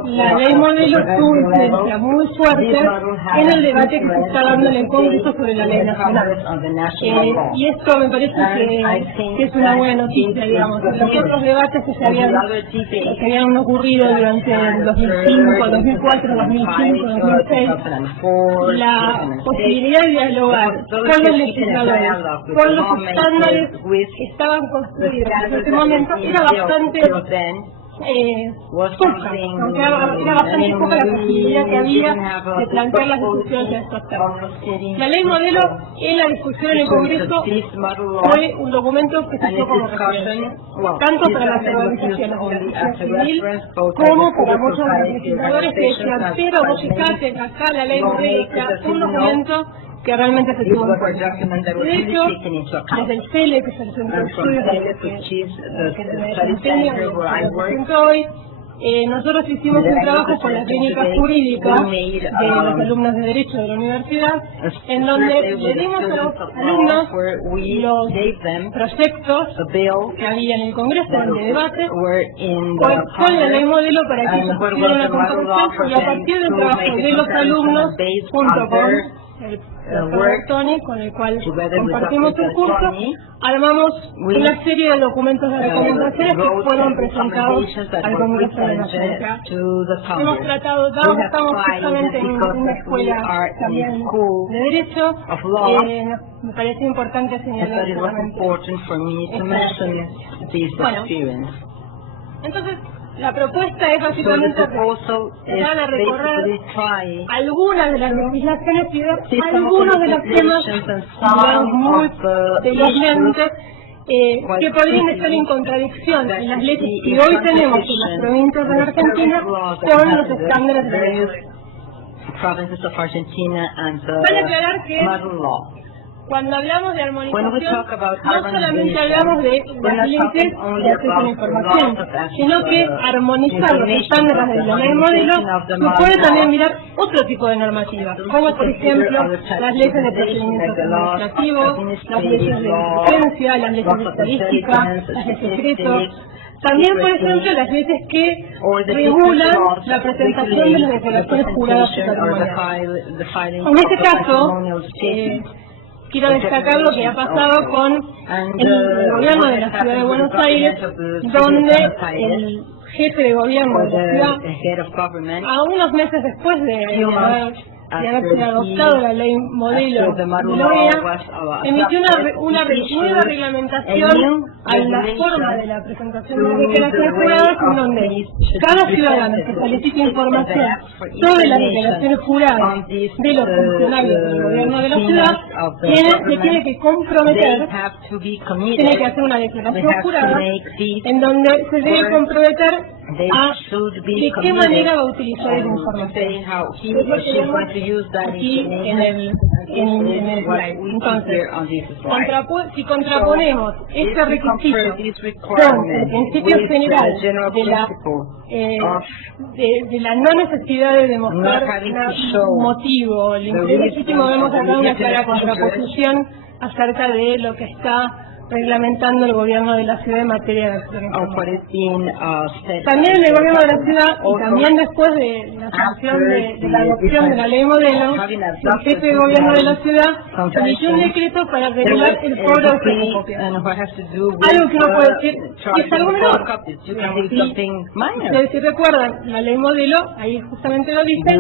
la ley modelo tuvo una influencia muy fuerte en el debate que se está dando en el Congreso sobre la ley nacional. Y esto me parece que es una buena noticia, digamos, porque otros debates que se habían ocurrido durante el 2005, 2004, 2005, 2006, la posibilidad de dialogar con los legisladores, con los estándares que estaban construidos en ese momento, era bastante poca, aunque era bastante poca la posibilidad que había de plantear las discusiones en estos términos. La ley modelo en la discusión en el Congreso fue un documento que se dio como referencia, tanto para las organizaciones de la sociedad civil como para muchos de los legisladores que decían, pero vos fijate acá la ley modelo, un documento que realmente se tuvo en cuenta. De hecho, desde el CELE, que es el Centro de Estudios que me desempeño, hoy, nosotros hicimos un trabajo con la clínica jurídica de los alumnos de Derecho de la universidad, en donde le dimos a los alumnos los proyectos que había en el Congreso, en el debate, con la ley modelo para que ellos tuvieran la comparación, y a partir del trabajo de los alumnos, junto con el doctor Tony, con el cual compartimos el curso, armamos una serie de documentos de recomendaciones que fueron presentados al Congreso de la Nación. Hemos tratado, estamos justamente en una escuela también de Derecho, me parece importante señalar entonces, la propuesta es básicamente van a recorrer algunas de las legislaciones y ver algunos de los temas muy inteligentes que podrían estar en contradicción en las leyes que hoy tenemos en las provincias de Argentina con los estándares de la ley. Vale aclarar que cuando hablamos de armonización, no solamente hablamos de las leyes de acceso a la información, sino que armonizar los estándares de la ley modelo se puede también mirar otro tipo de normativas, como por ejemplo las leyes de procedimientos administrativos, las leyes de licencia, las leyes de estadística, las de secretos, También, por ejemplo, las leyes que regulan la presentación de las declaraciones juradas patrimoniales. En este caso, quiero destacar lo que ha pasado con el gobierno de la Ciudad de Buenos Aires, donde el jefe de gobierno de la ciudad, a unos meses después de haberse adoptado la ley modelo de la OEA, emitió una nueva reglamentación a la forma de la presentación de las declaraciones juradas, en donde cada ciudadano que solicite información sobre las declaraciones juradas de los funcionarios del gobierno de la ciudad se tiene que comprometer, tiene que hacer una declaración jurada en donde se debe comprometer a de qué manera va a utilizar esa información. Aquí en el entonces, si contraponemos este requisito con el principio general de la no necesidad de demostrar un motivo, el legítimo, vemos acá una clara contraposición acerca de lo que está reglamentando el gobierno de la ciudad en materia de acción. También el gobierno de la ciudad, y también después de la sanción de la adopción de la ley modelo, el jefe de gobierno de la ciudad emitió un decreto para regular el cobro de fotocopias. Algo que uno puede decir es algo menor. Si recuerdan, la ley modelo, ahí justamente lo dice,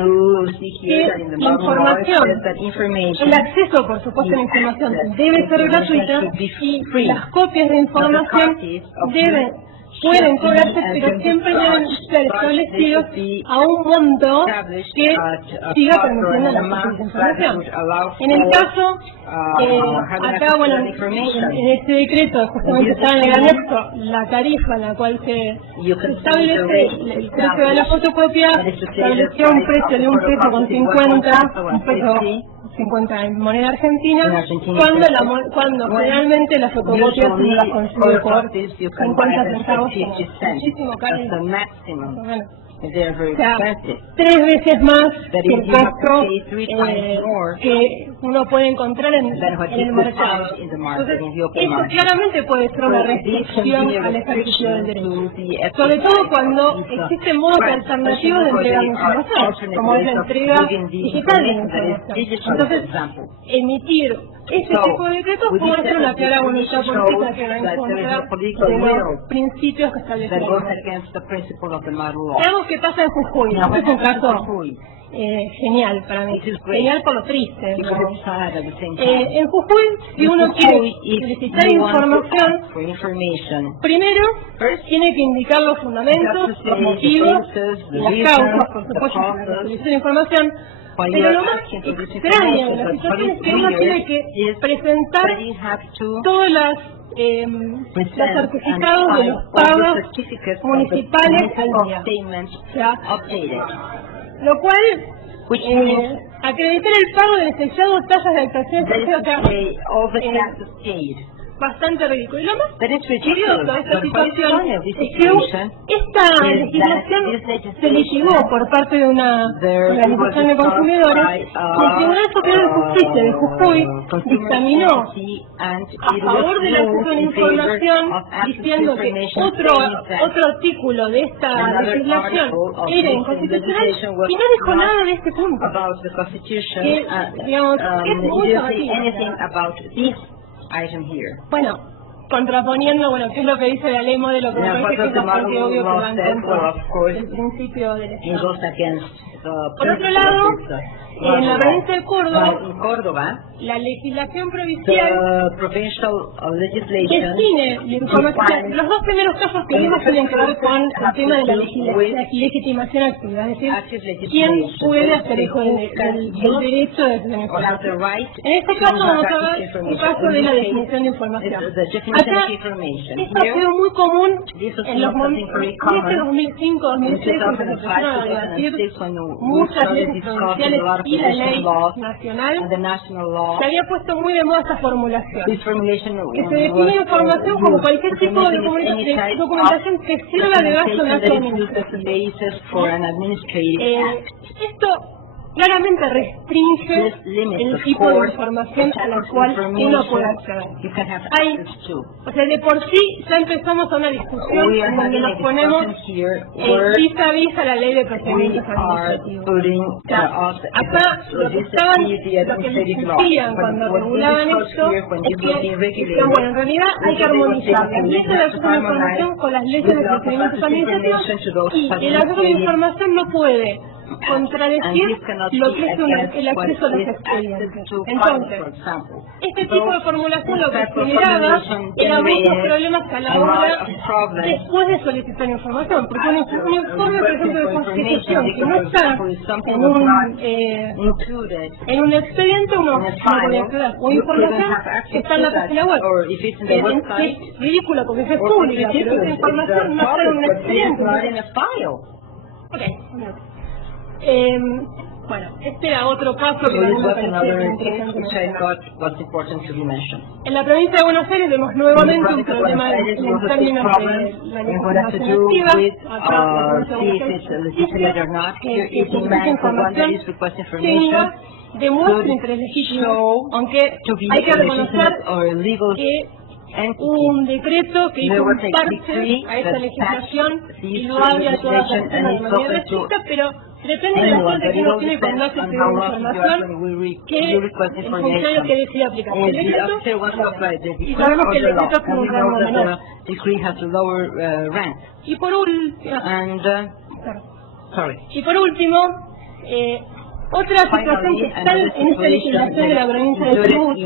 que la información, el acceso, por supuesto, a la información debe ser gratuita y las copias de información pueden cobrarse, pero siempre deben ser establecidos a un monto que siga permitiendo la información. En el caso, acá, bueno, en este decreto justamente está en el anexo la tarifa en la cual se establece el precio de la fotocopia, estableció un precio de un peso 50 en moneda argentina, cuando generalmente las fotocopias uno las consigue por 50 centavos, muchísimo caro. O sea, 3 veces más que el costo que uno puede encontrar en el mercado. Entonces, eso claramente puede ser una restricción al ejercicio del derecho. Sobre todo cuando existen modos alternativos de entregar información, como es la entrega digital de información. Entonces, emitir este tipo de decretos puede ser una clara voluntad política que va en contra de los principios que establecen. Veamos qué pasa en Jujuy. Este es un caso genial para mí. Genial por lo triste. En Jujuy, si uno quiere solicitar información, primero tiene que indicar los fundamentos, los motivos, las causas, por supuesto, para solicitar información. Pero lo más extraño de la situación es que uno tiene que presentar todos los certificados de los pagos municipales al día. O sea, lo cual acreditar el pago del sellado tasas de actuación bastante ridículo. Y lo más curioso de esta situación es que esta legislación se litigó por parte de una organización de consumidores y el Tribunal Superior de Justicia de Jujuy dictaminó a favor del acceso a la información, diciendo que otro artículo de esta legislación era inconstitucional y no dijo nada de este punto, que digamos es muy llamativo. Bueno, contraponiendo, qué es lo que dice la ley modelo, que me parece que es bastante obvio que va en contra del principio del Estado. Por otro lado, en la provincia de Córdoba, la legislación provincial define la información. Los dos primeros casos que vimos tienen que ver con el tema de la legitimación activa, es decir, quién puede hacer eco del derecho de tener información. En este caso vamos a ver el caso de la definición de información. Acá, esto ha sido muy común en los momentos de 2005-2006, cuando se empezaron a debatir muchas leyes provinciales y la ley nacional. Se había puesto muy de moda esta formulación, que se define información como cualquier tipo de documentación que sirva de base a una administración. Esto claramente restringe el tipo de información a la cual uno puede acceder. O sea, de por sí ya empezamos a una discusión en donde nos ponemos vis a vis a la ley de procedimientos administrativos. Acá lo que discutían cuando regulaban esto es que decían, bueno, en realidad hay que armonizar las leyes de acceso a la información con las leyes de procedimientos administrativos y el acceso a la información no puede contradecir lo que es el acceso a los expedientes. Entonces, este tipo de formulación lo que generaba era muchos problemas a la hora después de solicitar información, porque un informe, por ejemplo, de constitución que no está en un expediente, uno no puede acceder, o información que está en la página web. Es ridículo porque es pública, pero esa información no está en un expediente. Bueno, este era otro caso que también me pareció interesante. En la provincia de Buenos Aires vemos nuevamente un problema en términos de la legislación activa. Acá esa información tenga demuestra interés legítimo, aunque hay que reconocer que un decreto que hizo un parche a esta legislación y lo abre a toda la persona de manera restricta, pero depende de la gente que no tiene cuando hace información que el funcionario que decide aplicar el decreto, y sabemos que el decreto es un rango menor. Y por último, otra situación que está en esta legislación de la provincia de Chubut,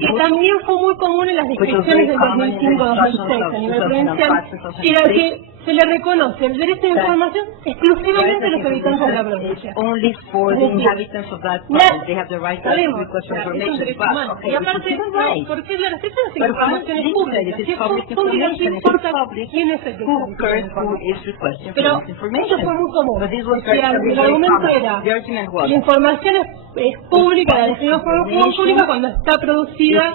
que también fue muy común en las discusiones del 2005-2006 a nivel provincial, era que se le reconoce el derecho de información exclusivamente a los habitantes de la provincia. Y aparte, ¿por qué la restricción de información es pública? Si es pública, no importa quién es el que está. Pero eso fue muy común. El argumento era, la información es pública, la definimos como pública cuando está producida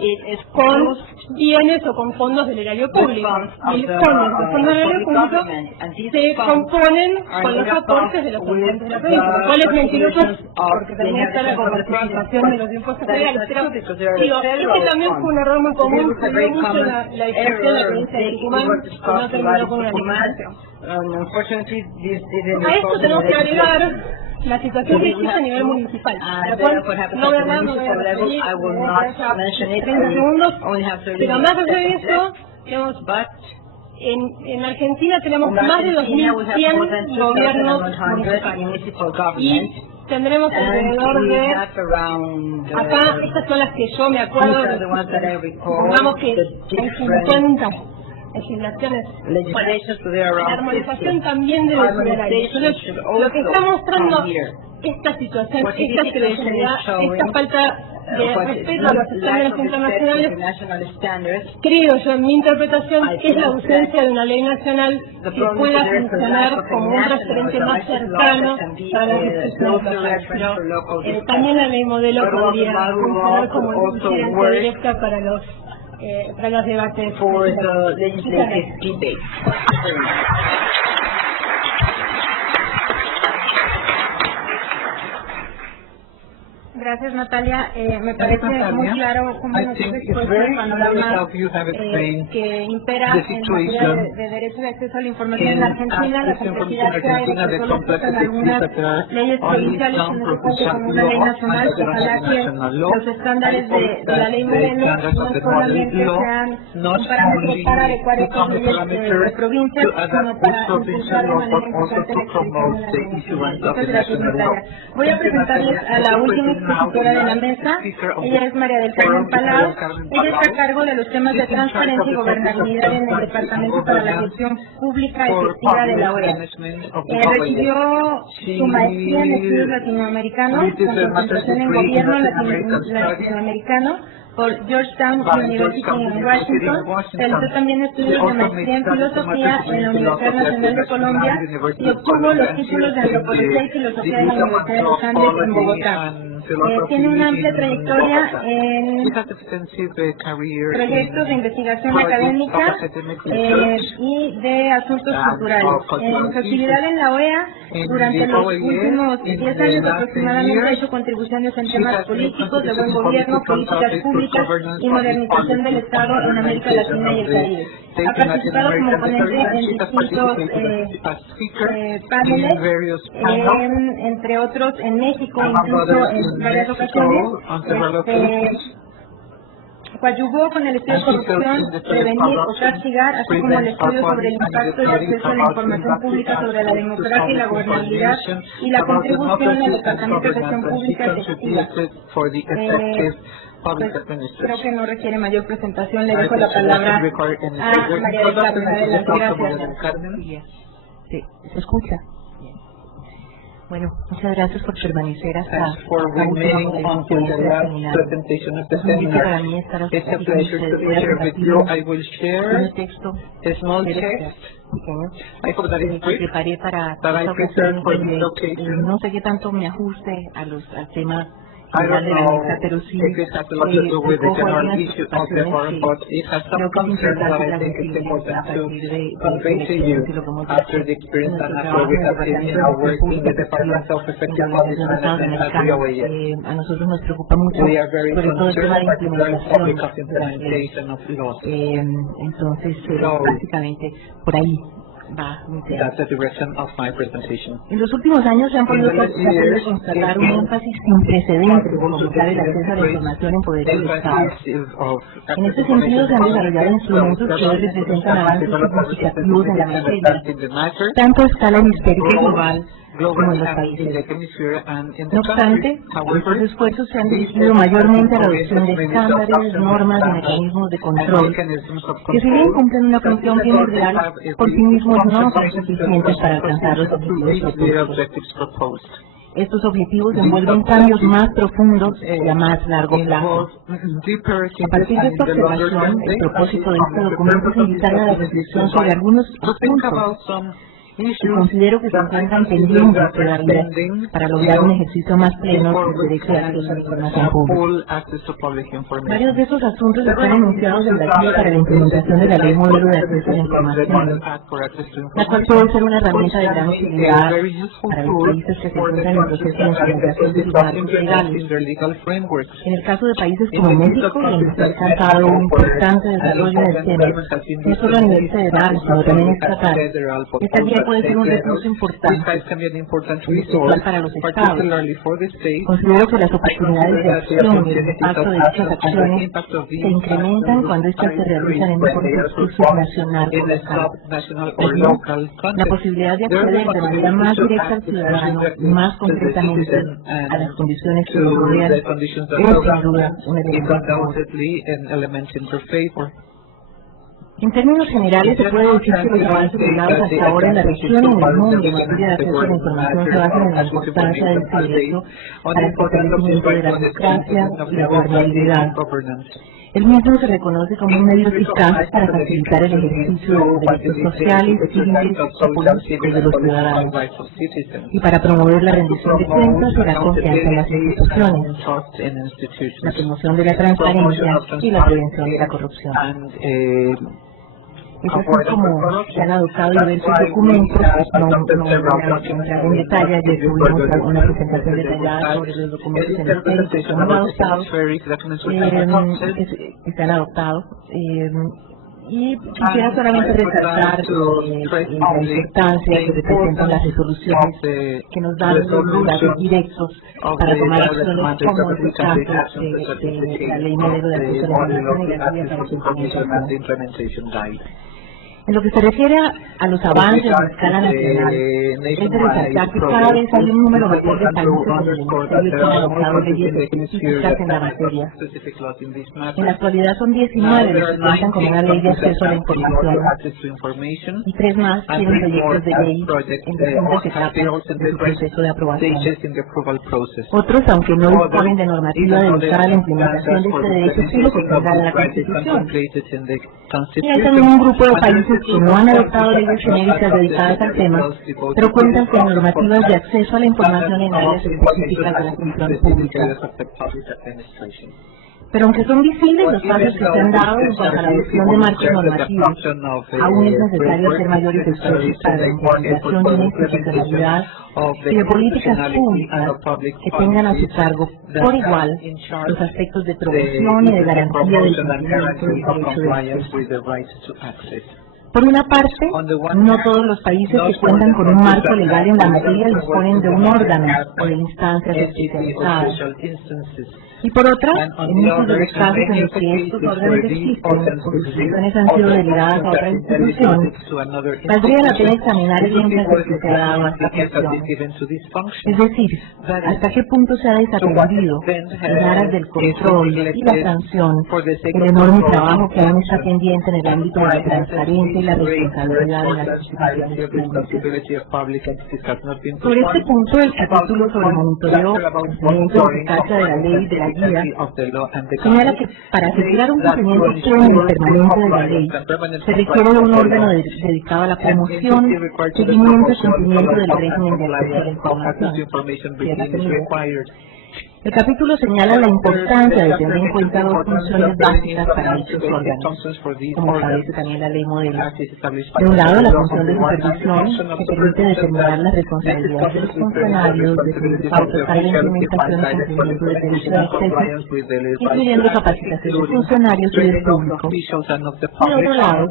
con bienes o con fondos del erario público. Y los fondos del erario público se componen con los aportes de los habitantes de la provincia, lo cual es mentiroso porque también está la participación de los impuestos federales. Pero digo, este también fue un error muy común, se dio mucho la discusión de la provincia de Tucumán, que no terminó con una legislación. A esto tenemos que agregar la situación que existe a nivel municipal, la cual no voy a hablar, no voy a referir, 30 segundos, pero más allá de eso, digamos, en Argentina tenemos más de 2.100 gobiernos municipales y tendremos alrededor de, acá estas son las que yo me acuerdo, digamos que hay 50 legislaciones, la armonización también debe ser la ley. Lo que está mostrando esta situación, esta heterogeneidad, esta falta de respeto a los estándares internacionales, creo yo en mi interpretación, es la ausencia de una ley nacional que pueda funcionar como un referente más cercano para la discusión local. Pero también la ley modelo podría funcionar como una referente directa para los debates. Gracias, Natalia. Me parece muy claro cómo nos expuesto el panorama que impera en materia de derecho de acceso a la información en Argentina, la complejidad que hay de que solo existen algunas leyes provinciales en este caso como una ley nacional. Ojalá que los estándares de la ley modelo no solamente sean un parámetro para adecuar estas leyes de provincias, sino para impulsar de manera importante la extensión de la provincia. Muchas gracias, Natalia. Voy a presentarles a la última expositora de la mesa. Ella es María del Carmen Palau. Ella está a cargo de los temas de transparencia y gobernabilidad en el Departamento para la Gestión Pública Efectiva de la OEA. Recibió su maestría en estudios latinoamericanos con concentración en gobierno latinoamericano por Georgetown University en Washington. Realizó también estudios de maestría en filosofía en la Universidad Nacional de Colombia y obtuvo los títulos de antropología y filosofía de la Universidad de los Andes en Bogotá. Tiene una amplia trayectoria en She has extensive career proyectos de investigación académica y de asuntos culturales. En su actividad en la OEA, durante los últimos 10 años aproximadamente, ha hecho contribuciones en temas políticos, de buen gobierno, políticas públicas y modernización del Estado en América Latina y el Caribe. Ha participado como ponente en distintos paneles, entre otros en México, incluso en varias ocasiones. Coadyuvó con el estudio de corrupción, prevenir o castigar, así como el estudio sobre el impacto y acceso a la información pública sobre la democracia y la gobernabilidad y la contribución al Departamento de Gestión Pública Efectiva. Creo que no requiere mayor presentación. Le dejo la palabra a María del Carmen. Gracias. Sí, ¿se escucha? Bueno, muchas gracias por permanecer hasta la última presentation of the Es un gusto seminar. para mí estar It's a pleasure to be here with you. I will share un texto a small text. pequeño I hope that is que brief. preparé para That I esta prepared ocasión, for donde, this occasion. no sé qué tanto me ajuste al tema I general don't de la know mesa, pero sí if it has a lot to do with the tocó general algunas issue of the forum, preocupaciones but it has some creo que es concerns that I importante think it's important a to partir de convey to you lo que hemos after the experience and after we have seen in our work in the Department of Effective Public Management at the OAS. A nosotros nos preocupa mucho, We are very sobre todo el tema de concerned about the implementación topic of de las leyes. implementation of laws. Entonces, So, básicamente, por ahí va mi tema. That's the direction of my presentation. En los últimos años se han podido constatar un énfasis sin precedentes en fomentar el acceso a la información en poder del Estado. En este sentido, se han desarrollado instrumentos que hoy representan avances significativos en la materia, tanto a escala hemisférica y global como en los países. No obstante, estos esfuerzos se han dirigido mayormente a la adopción de estándares, normas y mecanismos de control, que si bien cumplen una función primordial, por sí mismos no son suficientes para alcanzar los objetivos propuestos. Estos objetivos envuelven cambios más profundos y a más largo plazo. A partir de esta observación, el propósito de este documento es invitar a la reflexión sobre algunos asuntos que considero que se encuentran pendientes todavía para lograr un ejercicio más pleno del derecho de acceso a la información pública. Varios de esos asuntos están enunciados en la guía para la implementación de la Ley Modelo de Acceso a la Información, la cual puede ser una herramienta de gran utilidad para los países que se encuentran en proceso de implementación de sus marcos legales. En el caso de países como México, donde se ha alcanzado un importante desarrollo en el tema, no solo a nivel federal, sino también estatal, esta guía puede ser un recurso importante, especial para los estados. Considero que las oportunidades de acción y el impacto de dichas acciones se incrementan cuando estas se realizan en un contexto subnacional o local. La posibilidad de acceder de manera más directa al ciudadano y más concretamente a las condiciones que lo rodean es sin duda un elemento importante. En términos generales, se puede decir que los avances logrados hasta ahora en la región y en el mundo en materia de acceso a la información se basan en la importancia de este derecho para el fortalecimiento de la democracia y la gobernabilidad. El mismo se reconoce como un medio eficaz para facilitar el ejercicio de los derechos sociales, civiles y políticos de los ciudadanos y para promover la rendición de cuentas y la confianza en las instituciones, la promoción de la transparencia y la prevención de la corrupción. Es así como se han adoptado diversos documentos, no voy a entrar en detalle, ayer tuvimos una presentación detallada sobre los documentos en el texto que se han adoptado, y quisiera solamente resaltar la importancia que representan las resoluciones que nos dan los datos directos para tomar acciones como en el caso de la Ley Modelo de Acceso a la Información y la guía para su implementación. En lo que se refiere a los avances a escala nacional, es de resaltar que cada vez hay un número mayor de países donde el Ministerio tiene adoptado leyes específicas en la materia. En la actualidad son 19 los que cuentan con una ley de acceso a la información y 3 más tienen proyectos de ley en distintas etapas de su proceso de aprobación. Otros, aunque no disponen de normativa dedicada a la implementación de este derecho, sí lo contemplan en la Constitución. Y hay también un grupo de países países que no han adoptado leyes genéricas dedicadas al tema, pero cuentan con normativas de acceso a la información en áreas específicas de la función pública. Pero aunque son visibles los pasos que se han dado en cuanto a la adopción de marcos normativos, aún es necesario hacer mayores esfuerzos para la implementación de una institucionalidad y de políticas públicas que tengan a su cargo por igual los aspectos de promoción y de garantía del cumplimiento del derecho de acceso. Por una parte, no todos los países que cuentan con un marco legal en la materia disponen de un órgano o de instancias especializadas. Y por otra, en muchos de los casos en los que estos órganos existen o sus funciones han sido delegadas a otra institución, valdría la pena examinar el énfasis que se ha dado a esta cuestión. Es decir, hasta qué punto se ha desatendido en aras del control y la sanción el enorme trabajo que aún está pendiente en el ámbito de la transparencia y la responsabilidad de las instituciones públicas. Sobre este punto, el capítulo sobre monitoreo, cumplimiento y eficacia de la ley de la guía señala que para asegurar un cumplimiento pleno y permanente de la ley se requiere de un órgano dedicado a la promoción, seguimiento y cumplimiento del régimen de acceso a la información. El capítulo señala la importancia de tener en cuenta dos funciones básicas para dichos órganos, como establece también la ley modelo. De un lado, la función de supervisión, que permite determinar las responsabilidades de los funcionarios, definir pautas para la implementación y cumplimiento del derecho de acceso, incluyendo capacitación de funcionarios y del público. Y de otro lado,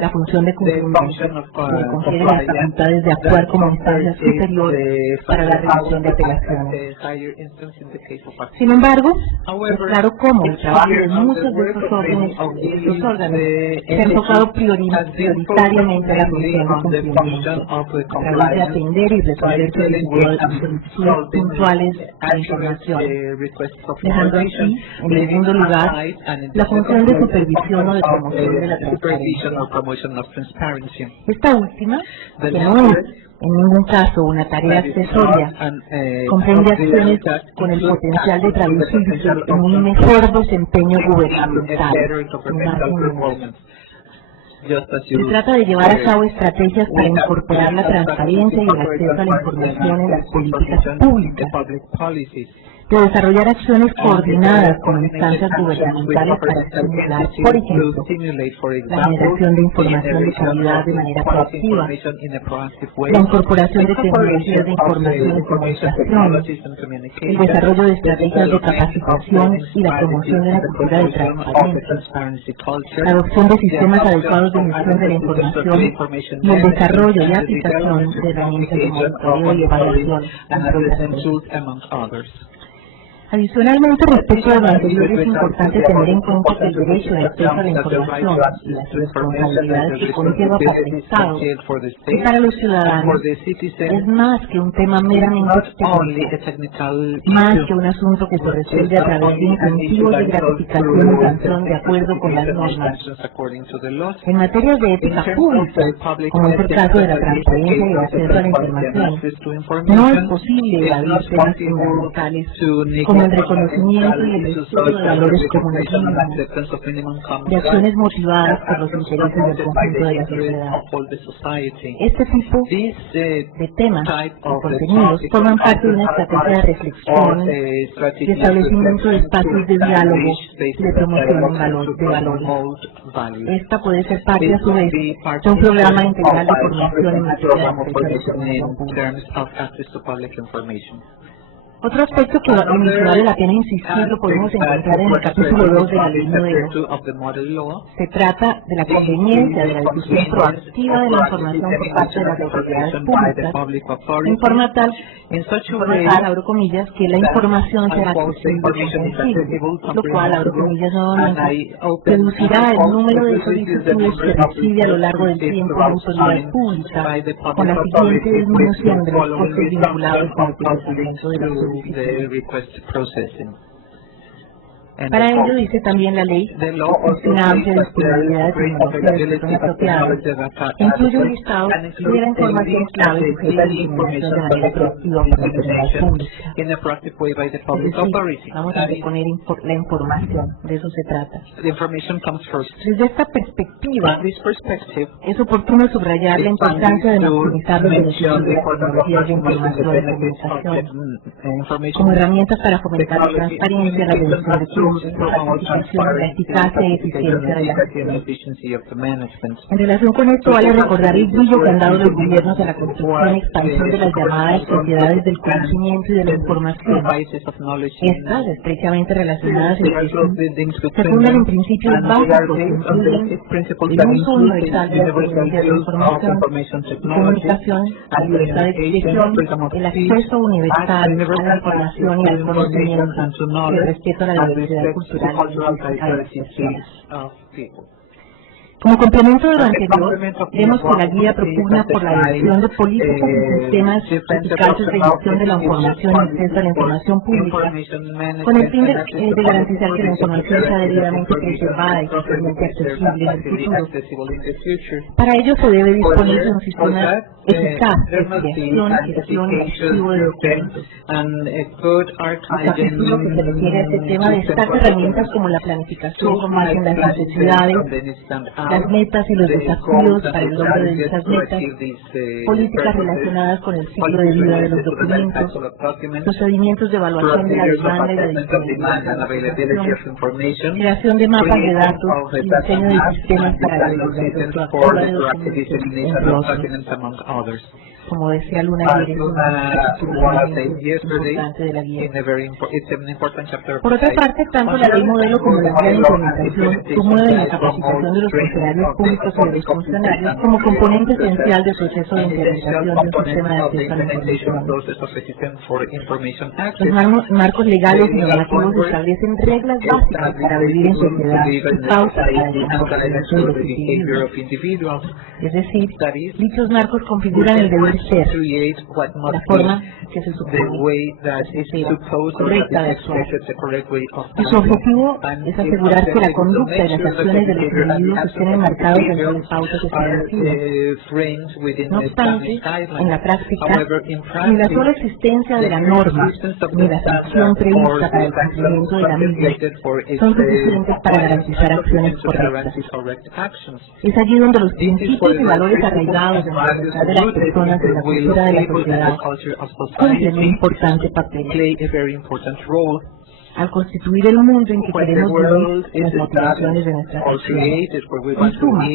la función de cumplimiento, que le confiere las facultades de actuar como instancia superior para la revisión de apelaciones. Sin embargo, es claro cómo el trabajo de muchos de estos órganos se ha enfocado prioritariamente a la función de cumplimiento, a través de atender y resolver solicitudes puntuales a información, dejando así, en segundo lugar, la función de supervisión o de promoción de la transparencia. Esta última, que no es en ningún caso una tarea accesoria, comprende acciones con el potencial de traducirse en un mejor desempeño gubernamental. Se trata de llevar a cabo estrategias para incorporar la transparencia y el acceso a la información en las políticas públicas, de desarrollar acciones coordinadas con instancias gubernamentales para estimular, por ejemplo, la generación de información de calidad de manera proactiva, la incorporación de tecnologías de información y comunicación, el desarrollo de estrategias de capacitación y la promoción de la cultura de transparencia, la adopción de sistemas adecuados de gestión de la información y el desarrollo y aplicación de herramientas de monitoreo y evaluación en programación. Adicionalmente, respecto a lo anterior, es importante tener en cuenta que el derecho de acceso a la información y las responsabilidades que conlleva para el Estado y para los ciudadanos es más que un tema meramente técnico, más que un asunto que se resuelve a través de incentivos de gratificación y sanción de acuerdo con las normas. En materia de ética pública, como es el caso de la transparencia y el acceso a la información, no es posible evadir temas fundamentales como el reconocimiento y el estudio de valores comunes de acciones motivadas por los intereses del conjunto de la sociedad. Este tipo de temas o contenidos forman parte de una estrategia de reflexión, de establecimiento de espacios de diálogo y de promoción de valores. Esta puede ser parte, a su vez, de un programa integral de formación en materia de acceso a la información pública. Otro aspecto que vale la pena insistir lo podemos encontrar en el capítulo 2 de la ley modelo. Se trata de la conveniencia de la difusión proactiva de la información por parte de las autoridades públicas, en forma tal, abro comillas, que la información será accesible y comprensible, lo cual, abro comillas nuevamente, reducirá el número de solicitudes que recibe a lo largo del tiempo la autoridad pública, con la siguiente disminución de los costes vinculados con el procesamiento de la solicitud. Para ello, dice también la ley, existe una amplia disponibilidad de tecnología de datos apropiadas, que incluye un listado de la información clave sujeta a diseminación de manera proactiva por la autoridad pública. in a proactive way by the Es public decir, authority. vamos a proponer la información, de eso se trata. The information comes first. Desde esta perspectiva, From this perspective, es oportuno subrayar la importancia de maximizar los beneficios mention de the las tecnologías de información y benefits of comunicación the information como herramientas para fomentar la transparencia, la reducción de costos, la participación, la eficacia y eficiencia de la gestión. efficiency of the management. En relación con esto, vale recordar el brillo que han dado los gobiernos a la construcción y expansión de las llamadas sociedades del conocimiento y de la información. Devices of knowledge Estas, estrechamente relacionadas entre sí, buildings se fundan en principios básicos que incluyen el uso universal de las tecnologías de información y comunicación, la libertad de expresión, el acceso universal a la información y al conocimiento, y el respeto a la diversidad cultural y a las personas. Como complemento de lo anterior, vemos que la guía propugna por la adopción de políticas y sistemas eficaces de gestión de la información y acceso a la información pública, con el fin de garantizar que la información sea debidamente preservada y fácilmente accesible en el futuro. Para ello se debe disponer de un sistema eficaz de creación, gestión y archivo de documentos. El capítulo que se refiere a este tema destaca herramientas como la planificación con base en las necesidades, las metas y los desafíos para el logro de dichas metas, políticas relacionadas con el ciclo de vida de los documentos, procedimientos de evaluación de la demanda y la disponibilidad de la información, creación de mapas de datos y diseño de sistemas para la divulgación proactiva de documentos, entre otros. Como decía Luna ayer, es un importante de la guía. Por otra parte, tanto la ley modelo como la guía de implementación promueven la capacitación de los funcionarios públicos y de los funcionarios como componente esencial del proceso de implementación de un sistema de acceso a la información. Los marcos legales y normativos establecen reglas básicas para vivir en sociedad y pautas para el comportamiento de los individuos. Es decir, dichos marcos configuran el deber ser, la forma que se supone correcta de actuar. Y su objetivo es asegurar que la conducta y las acciones de los individuos estén enmarcados dentro de pautas establecidas. No obstante, en la práctica, ni la sola existencia de la norma, ni la sanción prevista para el cumplimiento de la misma son suficientes para garantizar acciones correctas. Es allí donde los principios y valores arraigados en la voluntad de las personas en la cultura de la sociedad cumplen un importante papel. Al constituir el mundo en que queremos vivir las motivaciones de nuestras acciones. En suma,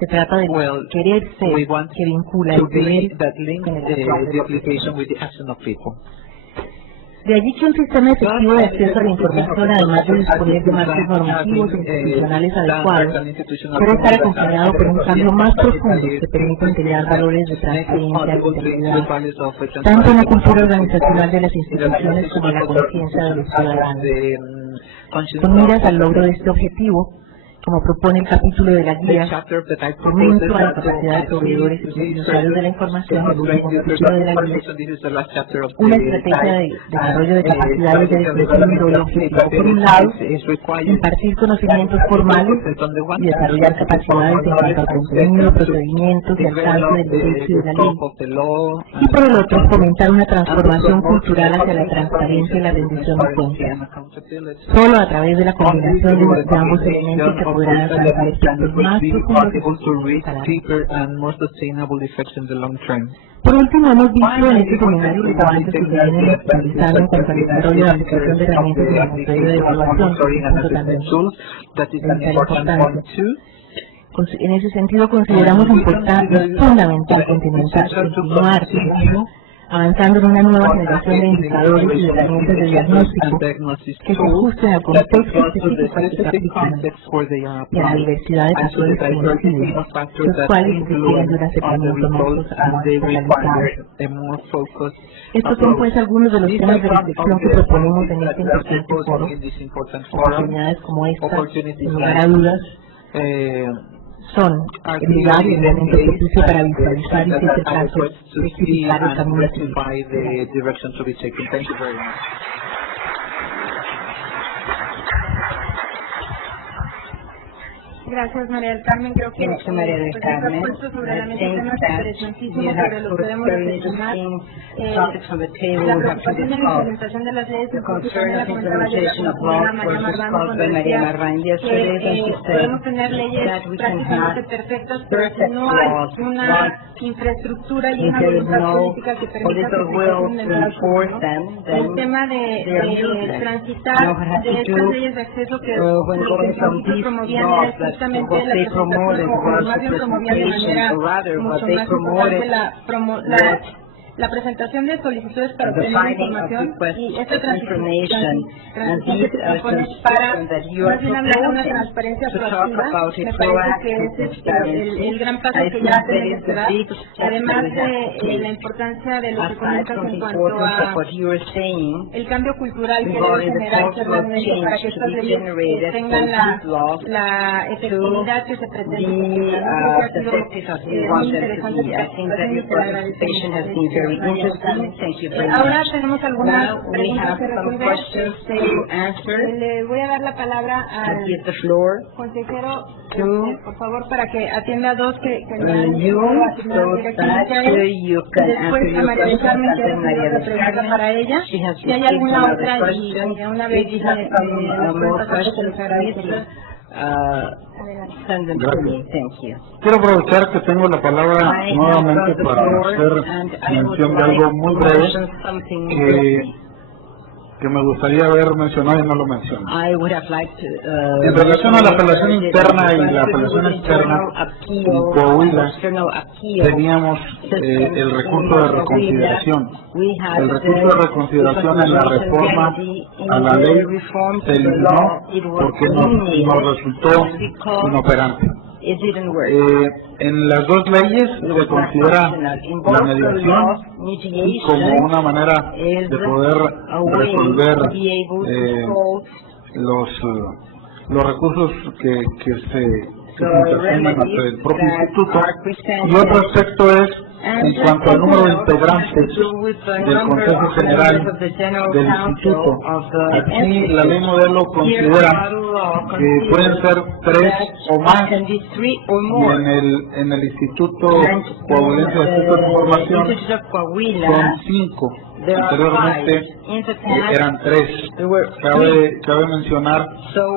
se trata de querer ser que vincula el deber con el acción. De allí que un sistema efectivo de acceso a la información, además de disponer de marcos normativos e institucionales adecuados, debe estar acompañado por un cambio más profundo que permita integrar valores de transparencia e integridad, tanto en la cultura organizacional de las instituciones como en la conciencia de los ciudadanos. Con miras al logro de este objetivo, como propone el capítulo de la guía, fomento a la capacidad de proveedores y usuarios de la información, el último capítulo de la guía, una estrategia de desarrollo de capacidades de desarrollo del objetivo. Por un lado, impartir conocimientos formales y desarrollar capacidades en cuanto al contenido, procedimientos y alcance del derecho y de la ley. Y por el otro, fomentar una transformación cultural hacia la transparencia y la rendición de cuentas. Solo a través de la combinación de ambos elementos se podrán alcanzar efectos más profundos. Por último, hemos visto en este seminario los avances que se vienen realizando en cuanto al desarrollo de la aplicación de herramientas de monitoreo de evaluación, punto también de importancia. En ese sentido, consideramos fundamental continuar avanzando en una nueva generación de indicadores y de herramientas de diagnóstico que se ajusten al contexto específico al que se aplican y a la diversidad de factores conocidos, los cuales requieren de un acercamiento más focalizado. Estos son pues algunos de los temas de reflexión que proponemos en este importante foro. Oportunidades como esta, sin lugar a dudas, son el lugar y el momento propicio para visualizar y, si es el caso, rectificar el camino a seguir. Gracias, María del Carmen. Creo que Thank you, María del Carmen. puesto sobre la I mesa think temas that interesantísimos you sobre have los que put debemos very reflexionar. interesting topics on the table La we have to preocupación de la discuss. implementación de las leyes The concern of implementation of la laws María was Marván discussed by Maria Marván yesterday, and she said podemos tener leyes that we can prácticamente have perfectas, pero si perfect no hay laws, una but infraestructura y if una there is voluntad no política que permita political que se will ejecuten to en el enforce futuro. them, then El tema they are de useless. transitar Now, what has de to estas do leyes de acceso que when lo que going from nosotros these promovían laws, era that justamente what la they presentación, promoted o was más the bien promovían de presentation, manera or rather what mucho they más importante promoted la presentación de solicitudes para the obtener finding of información requests y esta for information, and transición these que se are propone some para systems that you are más bien hablar de una proposing transparencia to talk proactiva. about a Me parece que ese es proactive el gran paso I que think ya that tenemos is que the dar, big step además that we have to de take. la importancia de lo que Aside comentas from en the cuanto importance of a what you were saying, el cambio cultural que debe regarding the generarse cultural realmente change para que to estas be leyes generated tengan from these laws la efectividad que se pretende. the effective as we want them to be. I think that your participation has been very interesting. Thank you very Ahora much. tenemos algunas Now we preguntas have que some resolver. questions to answer. Le voy a dar la palabra I al give the floor consejero, to por favor, para que atienda a dos que le han you asignado so directamente a that él. you can answer Después a your María del questions, Carmen, and que then ha Maria otra del pregunta Carmen, para ella. she has Si hay received alguna another otra question. y de una vez If you have some more questions, please send them to me. Thank you. Quiero aprovechar que tengo la palabra I have nuevamente got the para floor, hacer and I would mención de like algo muy to breve mention something que me gustaría haber mencionado y no lo menciono. I would have liked to, En relación a la apelación interna y la apelación externa, en Coahuila teníamos el recurso de reconsideración. El recurso de reconsideración en la reforma a la ley se eliminó porque nos resultó inoperante. En las dos leyes se considera la mediación como una manera de poder resolver los recursos que se interponen ante el propio instituto. Y otro aspecto es en cuanto al número de integrantes del Consejo General del Instituto. Aquí la ley modelo considera que pueden ser 3 o más, y en el Instituto Coahuilense de Acceso a la Información son 5. Anteriormente eran 3. Cabe mencionar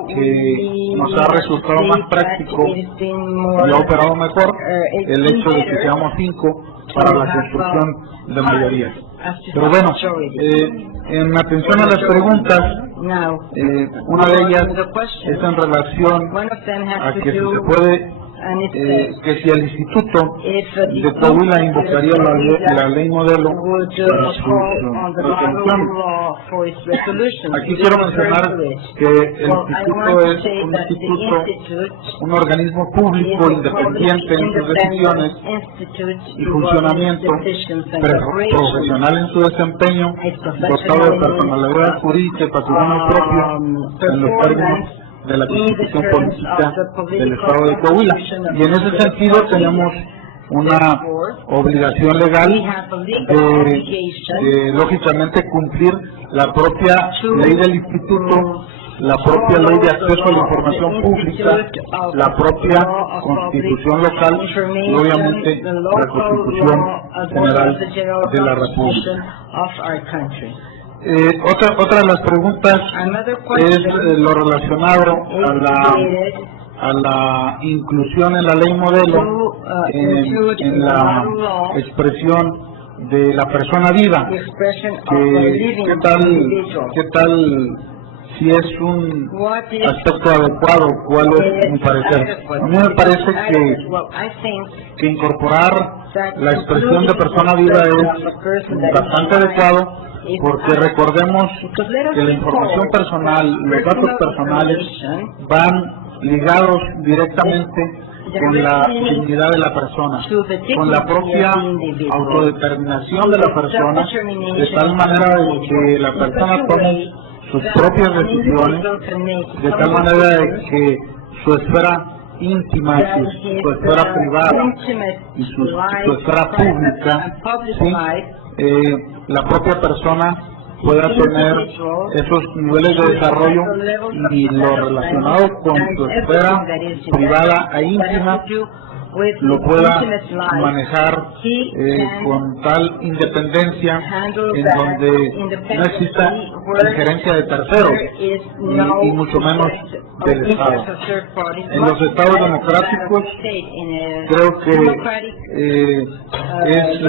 que nos ha resultado más práctico y ha operado mejor el hecho de que seamos 5 para la construcción de mayoría. Pero bueno, en atención a las preguntas, una de ellas es en relación a que si se puede, que si el Instituto de Coahuila invocaría la ley modelo para su resolución. Aquí quiero mencionar que el Instituto es un organismo público independiente en sus decisiones y funcionamiento, profesional en su desempeño, dotado de personalidad jurídica y patrimonio propio en los términos de la Constitución Política del Estado de Coahuila. Y en ese sentido tenemos una obligación legal de lógicamente cumplir la propia ley del Instituto, la propia ley de acceso a la información pública, la propia Constitución local y obviamente la Constitución General de la República. Otra de las preguntas es lo relacionado a la inclusión en la ley modelo en la expresión de la persona viva. ¿Qué tal si es un aspecto adecuado? ¿Cuál es mi parecer? A mí me parece que incorporar la expresión de persona viva es bastante adecuado, porque recordemos que la información personal, los datos personales van ligados directamente con la dignidad de la persona, con la propia autodeterminación de la persona, de tal manera de que la persona tome sus propias decisiones, de tal manera de que su esfera íntima, su esfera privada y su esfera pública, ¿sí? La propia persona pueda tener esos niveles de desarrollo y lo relacionado con su esfera privada e íntima lo pueda manejar con tal independencia en donde no exista injerencia de terceros y mucho menos del Estado. En los estados democráticos creo que es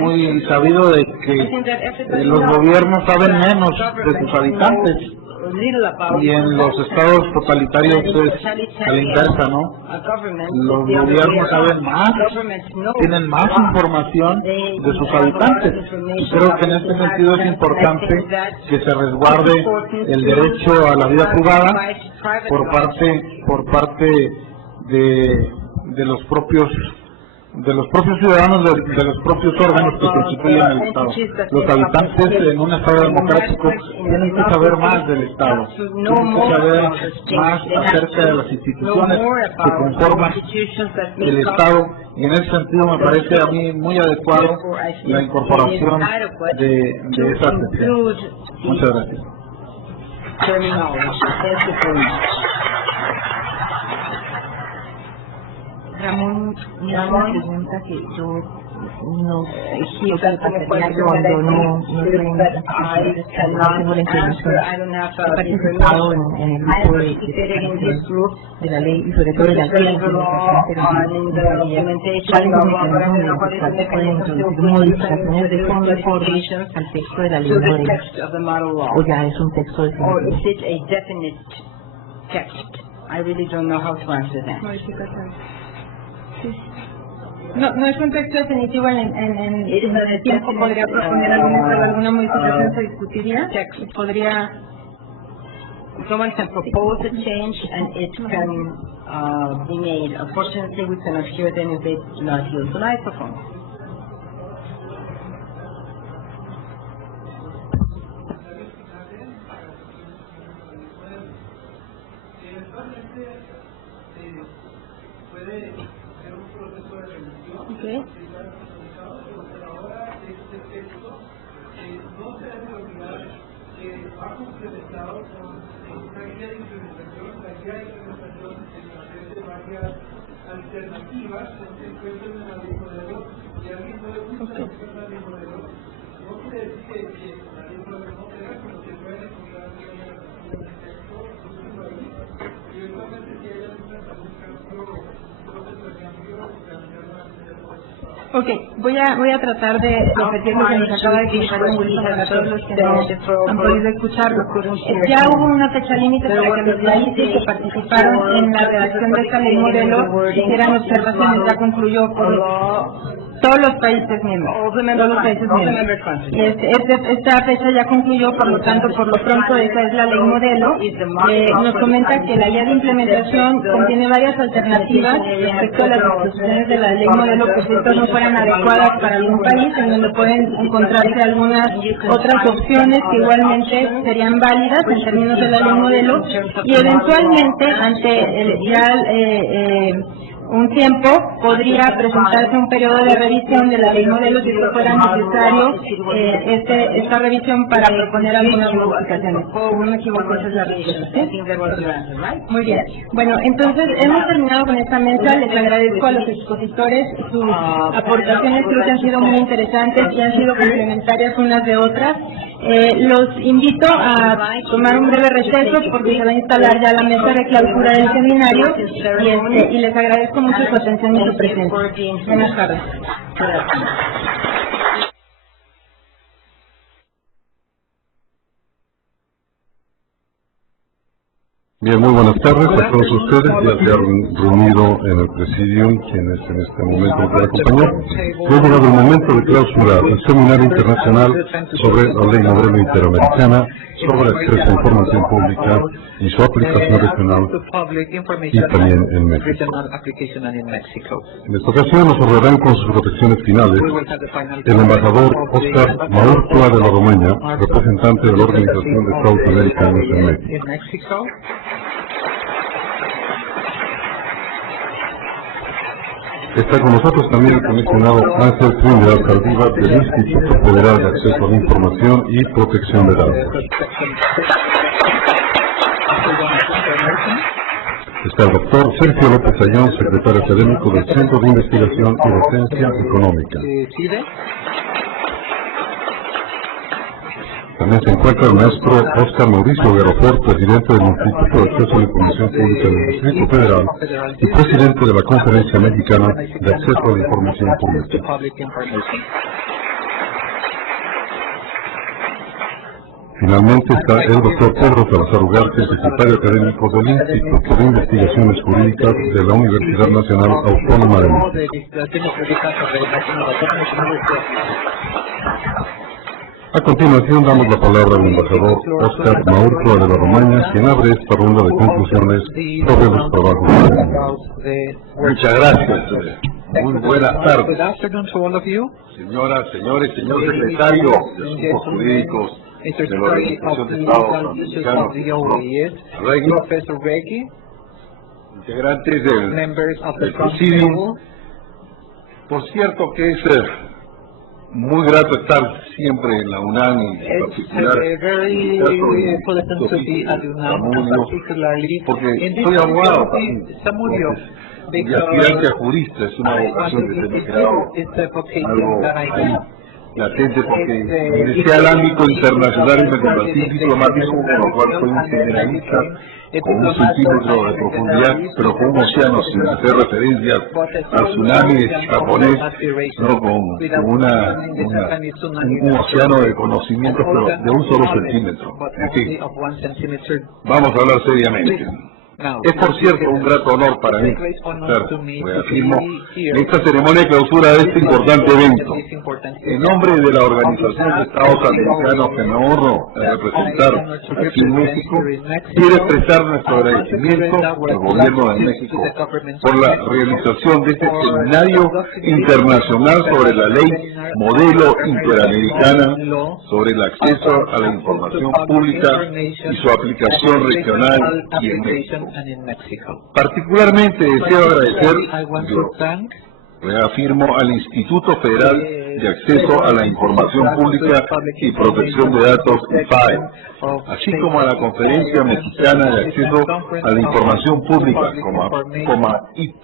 muy sabido de que los gobiernos saben menos de sus habitantes, y en los estados totalitarios es a la inversa, ¿no? Los gobiernos saben más, tienen más información de sus habitantes, y creo que en este sentido es importante que se resguarde el derecho a la vida privada por parte de los propios ciudadanos, de los propios órganos que constituyen el Estado. Los habitantes en un Estado democrático tienen que saber más del Estado, tienen que saber más acerca de las instituciones que conforman el Estado, y en ese sentido me parece a mí muy adecuado la incorporación de esa sección. Muchas gracias. Ramón, una pregunta que yo no sé cuando no tengo la información. He participado en el grupo de la ley y sobre todo de la ley de pueden introducir modificaciones de fondo al texto de la ley o ya es un texto definitivo. I really don't know how to answer that. No es un texto definitivo en el tiempo. Podría proponer alguna modificación, se discutiría. Podría. Someone can propose a change and it can be made. Unfortunately, we cannot hear them if they do not use the microphone. Okay. Ok, voy a tratar de repetir lo que nos acaba de explicar para todos los que no han podido escucharlo. Ya hubo una fecha límite para que los países que participaron en la redacción de esta ley modelo hicieran observaciones. Ya concluyó por todos los países miembros. Y esta fecha ya concluyó, por lo tanto, por lo pronto esa es la ley modelo. Nos comenta que la guía de implementación contiene varias alternativas respecto a las disposiciones de la ley modelo que si estas no fueran adecuadas para algún país, en donde pueden encontrarse algunas otras opciones que igualmente serían válidas en términos de la ley modelo, y eventualmente ante un tiempo podría presentarse un periodo de revisión de la ley modelo si fuera necesario esta revisión para proponer algunas modificaciones. Si no me equivoco, esa es la respuesta. Muy bien. Bueno, entonces hemos terminado con esta mesa. Les agradezco a los expositores sus aportaciones, creo que han sido muy interesantes y han sido complementarias unas de otras. Los invito a tomar un breve receso porque se va a instalar ya la mesa de clausura del seminario y les agradezco mucho su atención y su presencia. Buenas tardes. Bien, muy buenas tardes a todos ustedes. Ya se han reunido en el presidium quienes en este momento nos van a acompañar. Ha llegado el momento de clausurar el Seminario Internacional sobre la Ley Modelo Interamericana sobre acceso a información pública y su aplicación regional y también en México. En esta ocasión nos hablarán con sus reflexiones finales el embajador Oscar Maurtua de la Romaña, representante de la Organización de Estados Americanos en México. Está con nosotros también el comisionado Ángel Trinidad Saldívar del Instituto Federal de Acceso a la Información y Protección de Datos. Está el doctor Sergio López Ayón, secretario académico del Centro de Investigación y Docencia Económica. También se encuentra el maestro Óscar Mauricio Guerrofort, presidente del Instituto de Acceso a la Información Pública del Distrito Federal y presidente de la Conferencia Mexicana de Acceso a la Información Pública. Finalmente está el doctor Pedro Salazar Ugarte, secretario académico del Instituto de Investigaciones Jurídicas de la Universidad Nacional Autónoma de México. A continuación damos la palabra al embajador Óscar Mauricio de la Romaña, quien abre esta ronda de conclusiones sobre los trabajos. Muchas gracias. Muy buenas tardes. Señoras, señores, señor secretario de Asuntos Jurídicos de la Organización de Estados Americanos, Profesor Reggie, integrantes del Presidium. Por cierto que es muy grato estar siempre en la UNAM y en particular porque soy abogado y aspirante a jurista. Es una vocación que se me creó algo ahí latente porque ingresé al ámbito internacional y me convertí en diplomático, con lo cual soy un generalista con un centímetro de profundidad, pero con un océano, sin hacer referencias al tsunami japonés, no con un océano de conocimientos, pero de un solo centímetro. En fin, vamos a hablar seriamente. Es, por cierto, un grato honor para mí reafirmo en esta ceremonia de clausura de este importante evento. En nombre de la Organización de Estados Americanos que me honro de representar aquí en México, quiero expresar nuestro agradecimiento al Gobierno de México por la realización de este seminario internacional sobre la ley modelo interamericana sobre el acceso a la información pública y su aplicación regional y en México. Particularmente deseo agradecer, reafirmo, al Instituto Federal de Acceso a la Información Pública y Protección de Datos, IFAE, así como a la Conferencia Mexicana de Acceso a la Información Pública, IP,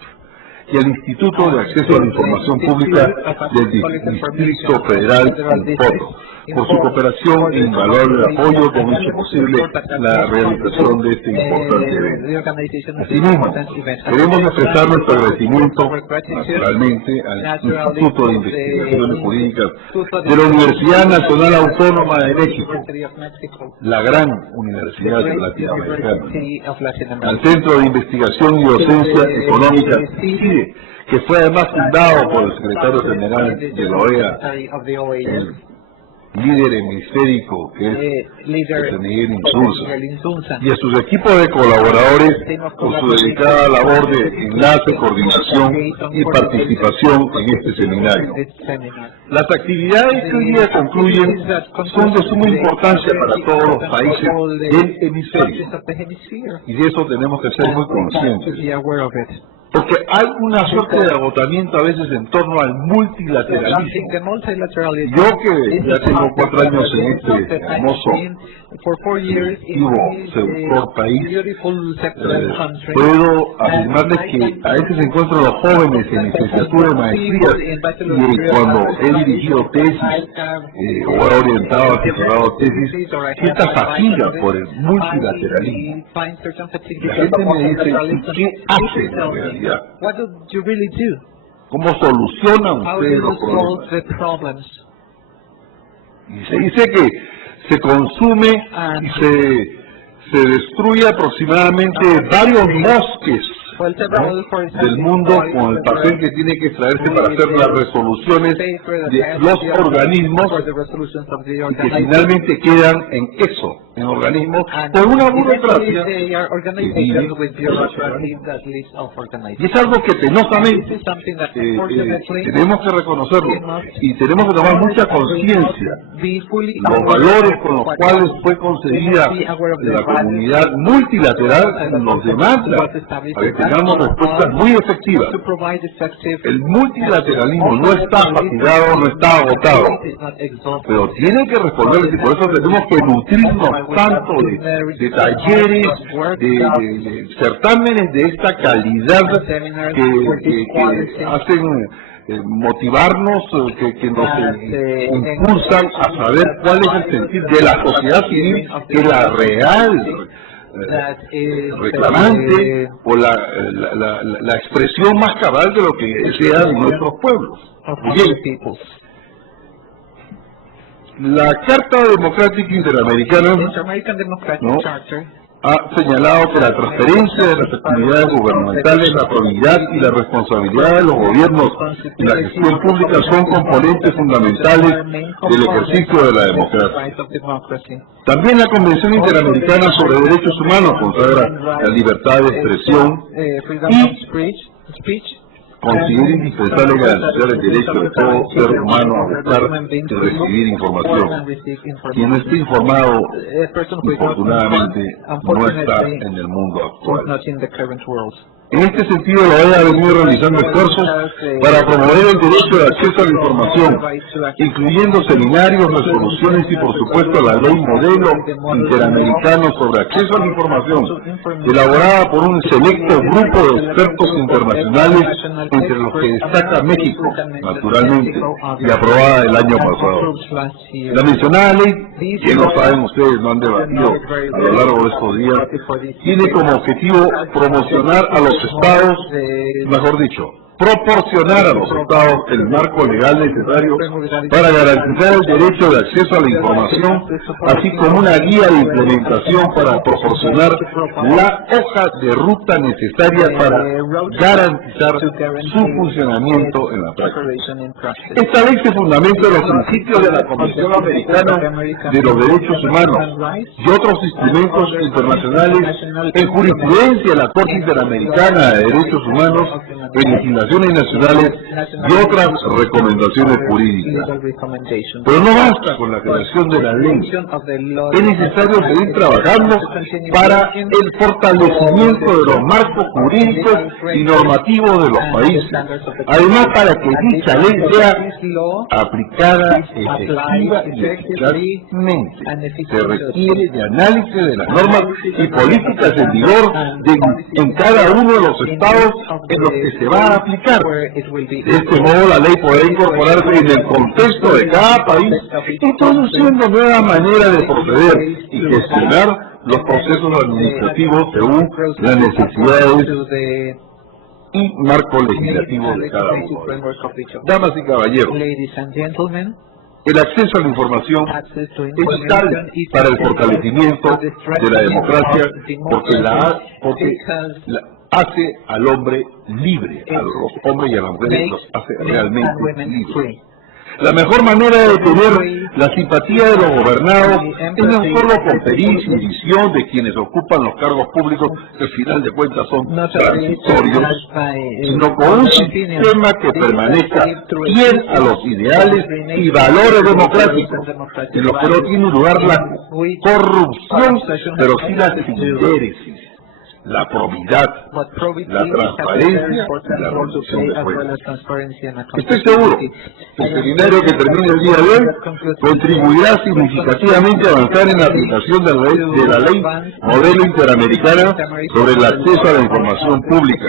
y al Instituto de Acceso a la Información Pública del Distrito Federal, INPOTO, por su cooperación e invaluable apoyo que han hecho posible la realización de este importante evento. Asimismo, queremos expresar nuestro agradecimiento, naturalmente, al Instituto de Investigaciones Jurídicas de la Universidad Nacional Autónoma de México, la gran universidad latinoamericana, al Centro de Investigación y Docencia Económica, CIDE, que fue además fundado por el secretario general de la OEA, el líder hemisférico que es José Miguel Insunza, y a sus equipos de colaboradores por su dedicada labor de enlace, coordinación y participación en este seminario. Las actividades que hoy día concluyen son de suma importancia para todos los países del hemisferio, y de eso tenemos que ser muy conscientes. Porque hay una suerte de agotamiento a veces en torno al multilateralismo. Yo que ya tengo 4 años en este hermoso seductor país, puedo afirmarles que a veces encuentro a los jóvenes en licenciatura y maestrías, y cuando he dirigido tesis o he orientado, asesorado tesis, cierta fatiga por el multilateralismo. La gente me dice, ¿qué hacen en realidad? ¿Cómo solucionan ustedes los problemas? Y se dice que se consume y se destruye aproximadamente varios bosques, ¿no?, del mundo con el papel que tiene que extraerse para hacer las resoluciones de los organismos, y que finalmente quedan en eso, en organismos por una burocracia y es algo que penosamente tenemos que reconocerlo y tenemos que tomar mucha conciencia los valores con los cuales fue concebida la comunidad multilateral en los demás, para que tengamos respuestas muy efectivas. El multilateralismo no está fatigado, no está agotado, pero tiene que responderles, y por eso tenemos que nutrirnos tanto de talleres, de certámenes de esta calidad que hacen motivarnos, que nos impulsan a saber cuál es el sentir de la sociedad civil, que es la real reclamante o la expresión más cabal de lo que desean nuestros pueblos. Bien. La Carta Democrática Interamericana, ¿no?, ha señalado que la transferencia de las actividades gubernamentales, la probidad y la responsabilidad de los gobiernos y la gestión pública son componentes fundamentales del ejercicio de la democracia. También la Convención Interamericana sobre Derechos Humanos consagra la libertad de expresión y considera indispensable garantizar el derecho de todo ser humano a buscar y recibir información. Quien no esté informado, infortunadamente, no está en el mundo actual. En este sentido, la OEA ha venido realizando esfuerzos para promover el derecho de acceso a la información, incluyendo seminarios, resoluciones y, por supuesto, la ley modelo interamericano sobre acceso a la información, elaborada por un selecto grupo de expertos internacionales, entre los que destaca México, naturalmente, y aprobada el año pasado. La mencionada ley, que no saben ustedes, no han debatido a lo largo de estos días, tiene como objetivo promocionar a los estados, mejor dicho, proporcionar a los estados el marco legal necesario para garantizar el derecho de acceso a la información, así como una guía de implementación para proporcionar la hoja de ruta necesaria para garantizar su funcionamiento en la práctica. Esta ley se fundamenta en los principios de la Comisión Americana de los Derechos Humanos y otros instrumentos internacionales, en jurisprudencia de la Corte Interamericana de Derechos Humanos, en legislaciones nacionales y otras recomendaciones jurídicas. Pero no basta con la creación de la ley. Es necesario seguir trabajando para el fortalecimiento de los marcos jurídicos y normativos de los países. Además, para que dicha ley sea aplicada efectiva y eficazmente, se requiere de análisis de las normas y políticas en vigor en cada uno de los estados en los que se va a aplicar. De este modo, la ley podrá incorporarse en el contexto de cada país, introduciendo nuevas maneras de proceder y gestionar los procesos administrativos según las necesidades y marco legislativo de cada uno. Damas y caballeros, el acceso a la información es vital para el fortalecimiento de la democracia porque hace al hombre libre, a los hombres y a las mujeres los hace realmente libres. La mejor manera de tener la simpatía de los gobernados es no solo con pericia y visión de quienes ocupan los cargos públicos, que al final de cuentas son transitorios, sino con un sistema que permanezca fiel a los ideales y valores democráticos, en los que no tiene lugar la corrupción, pero sí la desinteresis, la probidad, la transparencia y la rendición de cuentas. Estoy seguro que el seminario que termine el día de hoy contribuirá significativamente a avanzar en la aplicación de la ley modelo interamericana sobre el acceso a la información pública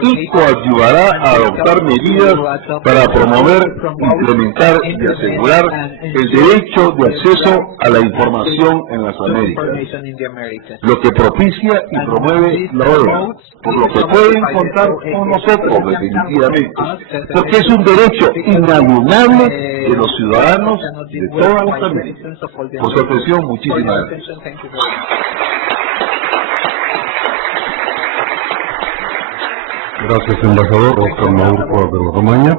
y coadyuvará a adoptar medidas para promover, implementar y asegurar el derecho de acceso a la información en las Américas, lo que propicia y promueve la OEA, por lo que pueden contar con nosotros definitivamente, porque es un derecho inalienable de los ciudadanos de todas las Américas. Por su atención, muchísimas gracias. Gracias, embajador Oscar Maurco de la Romaña.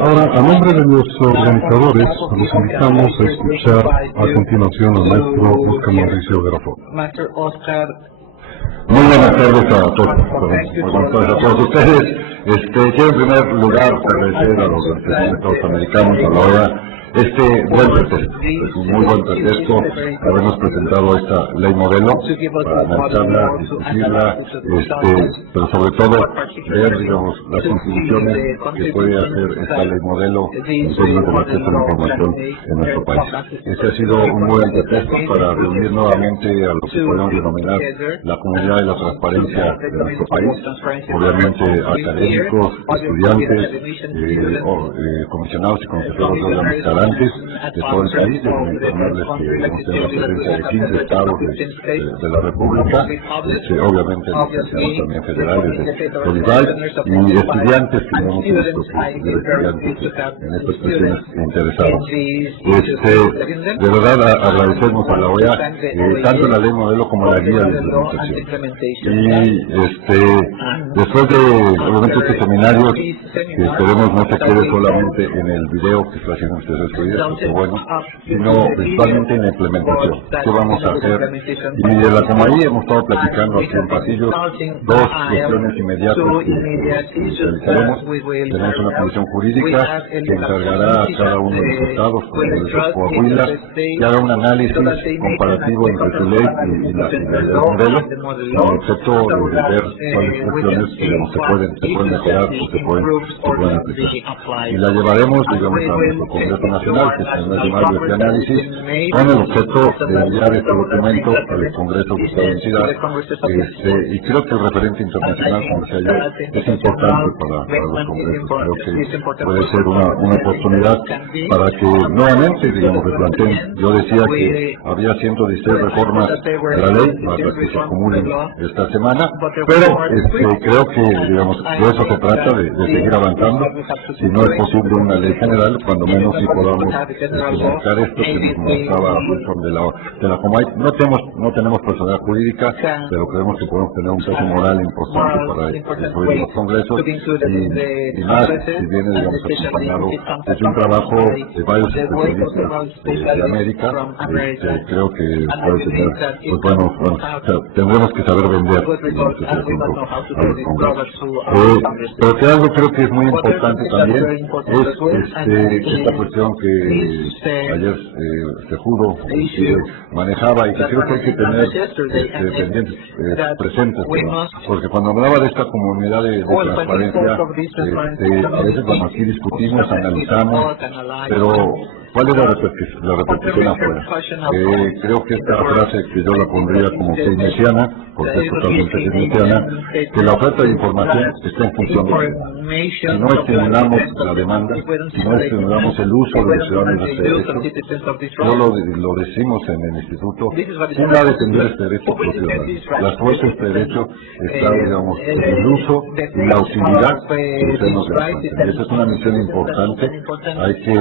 Ahora, a nombre de los organizadores, los invitamos a escuchar a continuación al maestro Oscar Mauricio Garafón. Muy buenas tardes a todos ustedes. Quiero en primer lugar agradecer a los representantes americanos, a la OEA, buen pretexto, es un muy buen pretexto habernos presentado esta ley modelo para analizarla, discutirla, pero sobre todo ver, digamos, las contribuciones que puede hacer esta ley modelo en términos del acceso a la información en nuestro país. Este ha sido un buen pretexto para reunir nuevamente a lo que podemos denominar la comunidad de la transparencia de nuestro país, obviamente académicos, estudiantes, comisionados y consejeros de órganos calantes de todo el país, mencionarles que hemos tenido la presencia de 15 estados de la República, obviamente licenciados también federales de IVAI, y estudiantes que no hemos visto que estudiantes en estas cuestiones interesados. De verdad agradecemos a la OEA tanto la ley modelo como la guía de implementación. Y después de obviamente este seminario, que esperemos no se quede solamente en el video que está haciendo ustedes hoy, porque bueno, sino principalmente en la implementación. ¿Qué vamos a hacer? Y de la Comaí hemos estado platicando aquí en pasillos dos cuestiones inmediatas que realizaremos. Tenemos una comisión jurídica que encargará a cada uno de los estados, como el de Coahuila, que haga un análisis comparativo entre su ley y la modelo, con el objeto de ver cuáles cuestiones se pueden mejorar o se pueden aplicar. Y la llevaremos, digamos, a nuestro Congreso Nacional, que es el mes de mayo, este análisis, con el objeto de enviar este documento al Congreso de Estado de Ciudad. Y creo que el referente internacional, como decía yo, es importante para los congresos. Creo que puede ser una oportunidad para que nuevamente, digamos, replanteen. Yo decía que había 116 reformas de la ley para que se acumulen esta semana, pero creo que, digamos, de eso se trata, de seguir avanzando. Si no es posible una ley general, cuando menos si podamos buscar esto que nos estaba de la Comay. No tenemos personalidad jurídica, pero creemos que podemos tener un peso moral importante para influir en los congresos y más si viene, digamos, acompañado de un trabajo de varios especialistas de América. Creo que puede tener, pues bueno, tendremos que saber vender este asunto a los congresos. Pero que algo creo que es muy importante también es esta cuestión que ayer se pudo manejaba y que creo que hay que tener pendientes, presentes, porque cuando hablaba de esta comunidad de transparencia, a veces cuando aquí discutimos, analizamos, pero ¿cuál es la repercusión afuera? Creo que esta frase que yo la pondría como keynesiana, porque es totalmente keynesiana, que la oferta de información está en función de si no estimulamos la demanda, si no estimulamos el uso de los ciudadanos de este derecho, lo decimos en el instituto, ¿quién va a defender este derecho por los ciudadanos? Las fuerzas de este derecho está, digamos, el uso y la utilidad de los temas de la infancia. Esa es una misión importante, hay que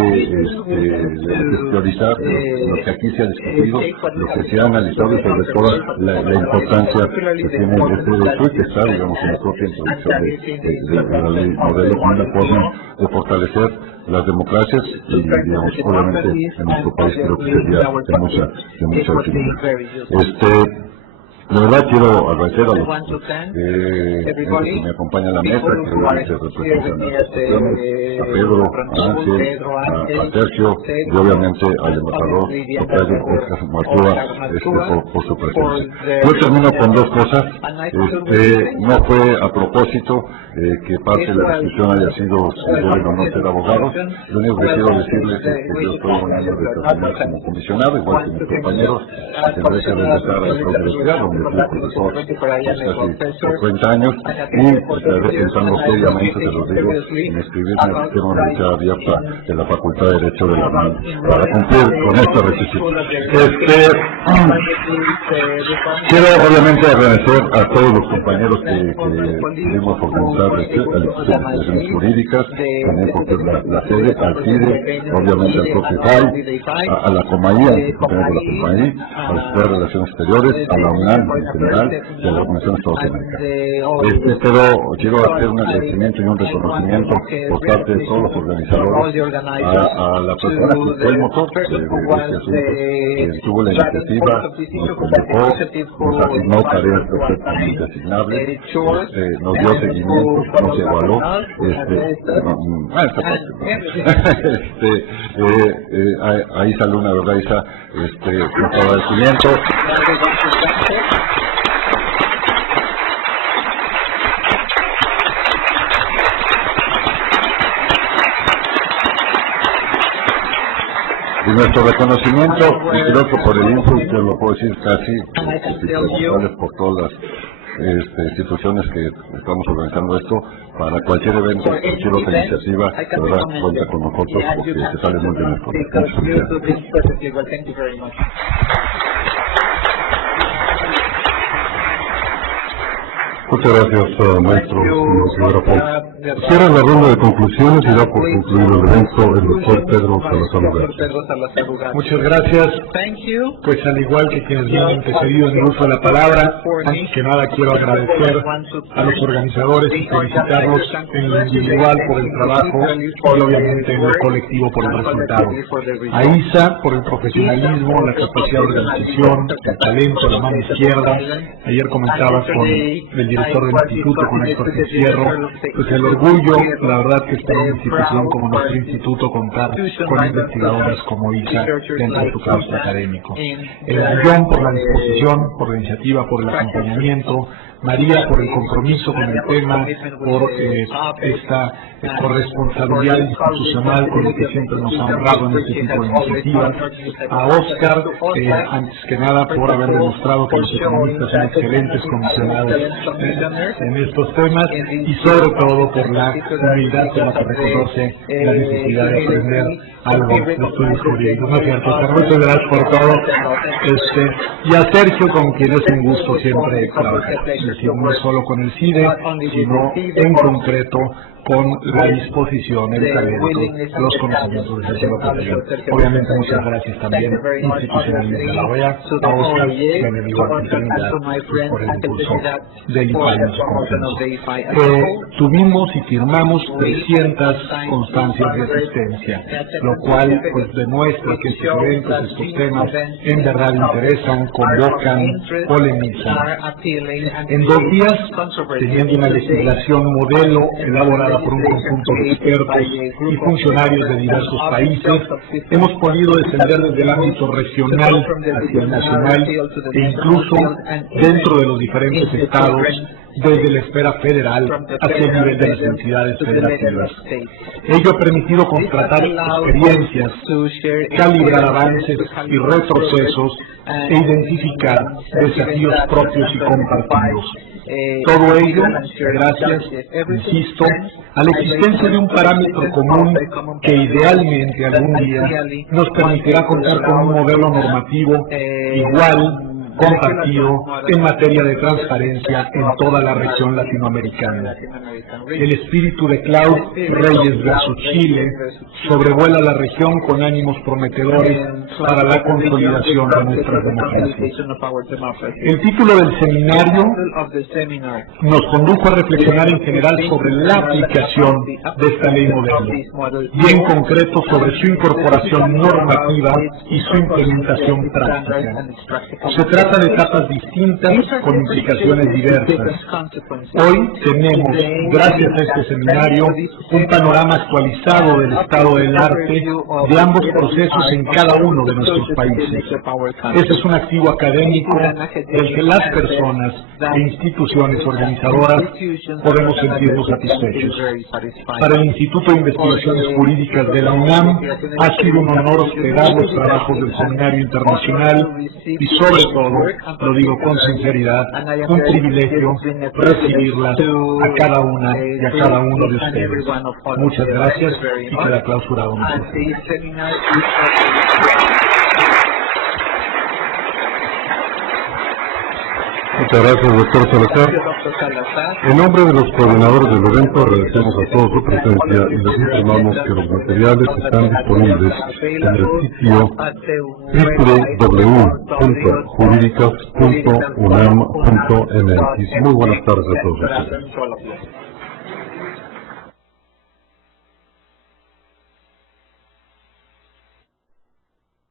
priorizar lo que aquí se ha discutido, lo que se ha analizado y sobre todo la importancia que tiene este derecho y que está, digamos, en la propia introducción de la ley modelo como una forma de fortalecer las democracias y, digamos, obviamente en nuestro país creo que sería de mucha utilidad. De verdad quiero agradecer a los que me acompañan en la mesa, que obviamente representan a Pedro, a Ángel, a Sergio y obviamente al embajador Octavio Oscar Marcúa por su presencia. Yo termino con dos cosas. No fue a propósito que parte de la discusión haya sido el honor ser abogados. Lo único que quiero decirles es que yo estoy un año de terminar como comisionado, igual que mis compañeros, tendré que regresar a la universidad, donde fui profesor casi 50 años, y estaré pensando seriamente, te lo digo, en escribirme al sistema universidad abierta de la Facultad de Derecho de la UNAM para cumplir con esta requisito. Quiero obviamente agradecer a todos los compañeros que pudimos organizar a las instituciones jurídicas, también porque la sede, al CIDE, obviamente al propio CAI, a la Comaí, al Secretario de la Comaí, a las Relaciones Exteriores, a la UNAM, en general de la Organización de Estados Americanos. Pero quiero hacer un agradecimiento y un reconocimiento por parte de todos los organizadores a la persona que fue el motor de este asunto, que tuvo la iniciativa, nos convocó, nos asignó tareas perfectamente asignables, nos dio seguimiento, nos evaluó, ahí salió una verdad, Isa, con agradecimiento. Y nuestro reconocimiento, y creo que por el info, usted lo puedo decir casi, por todas las instituciones que estamos organizando esto, para cualquier evento, cualquier otra iniciativa, de verdad cuenta con nosotros porque se sale muy bien esto. Muchas gracias, maestro. Cierra la ronda de conclusiones y da por concluido el evento el doctor Pedro Salazar Ugarte. Muchas gracias. Pues al igual que quienes me han antecedido en el uso de la palabra, antes que nada quiero agradecer a los organizadores y felicitarlos en lo individual por el trabajo y obviamente en lo colectivo por el resultado. A Isa por el profesionalismo, la capacidad de organización, el talento, la mano izquierda. Ayer comentabas con el director del instituto, con Héctor Cierro, pues el orgullo, la verdad que está en una institución como nuestro instituto contar con investigadoras como Isa dentro de su claustro académico. John por la disposición, por la iniciativa, por el acompañamiento, María por el compromiso con el tema, por esta corresponsabilidad institucional con el que siempre nos ha honrado en este tipo de iniciativas, a Oscar, antes que nada por haber demostrado que los economistas son excelentes comisionados en estos temas, y sobre todo por la humildad con la que reconoce la necesidad de aprender algo de estudios jurídicos. No es cierto, pero muchas gracias por todo. Y a Sergio, con quien es un gusto siempre trabajar, es decir, no solo con el CIDE, sino en concreto con la disposición, el talento, los conocimientos del sector superior. Obviamente muchas gracias también institucionalmente a la OEA, a Oscar, que me dio la oportunidad por el impulso del IPAI en su consenso. Tuvimos y firmamos 300 constancias de asistencia, lo cual pues demuestra que estos eventos, estos temas, en verdad interesan, convocan, polemizan. En 2 días, teniendo una legislación modelo elaborada por un conjunto de expertos y funcionarios de diversos países, hemos podido descender desde el ámbito regional hacia el nacional e incluso dentro de los diferentes estados, desde la esfera federal hacia el nivel de las entidades federativas. Ello ha permitido constatar experiencias, calibrar avances y retrocesos e identificar desafíos propios y compartidos. Todo ello, gracias, insisto, a la existencia de un parámetro común que idealmente algún día nos permitirá contar con un modelo normativo igual, compartido en materia de transparencia en toda la región latinoamericana. El espíritu de Claude Reyes versus Chile sobrevuela la región con ánimos prometedores para la consolidación de nuestras democracias. El título del seminario nos condujo a reflexionar en general sobre la aplicación de esta ley modelo y en concreto sobre su incorporación normativa y su implementación práctica. Se trata de etapas distintas con implicaciones diversas. Hoy tenemos, gracias a este seminario, un panorama actualizado del estado del arte de ambos procesos en cada uno de nuestros países. Este es un activo académico del que las personas e instituciones organizadoras podemos sentirnos satisfechos. Para el Instituto de Investigaciones Jurídicas de la UNAM ha sido un honor hospedar los trabajos del Seminario Internacional y sobre todo, lo digo con sinceridad, un privilegio recibirlas a cada una y a cada uno de ustedes. Muchas gracias y queda clausurado nuestro tema. Muchas gracias, doctor Salazar. En nombre de los coordinadores del evento, agradecemos a todos su presencia y les informamos que los materiales están disponibles en el sitio www.juridicas.unam.mx. Muy buenas tardes a todos ustedes.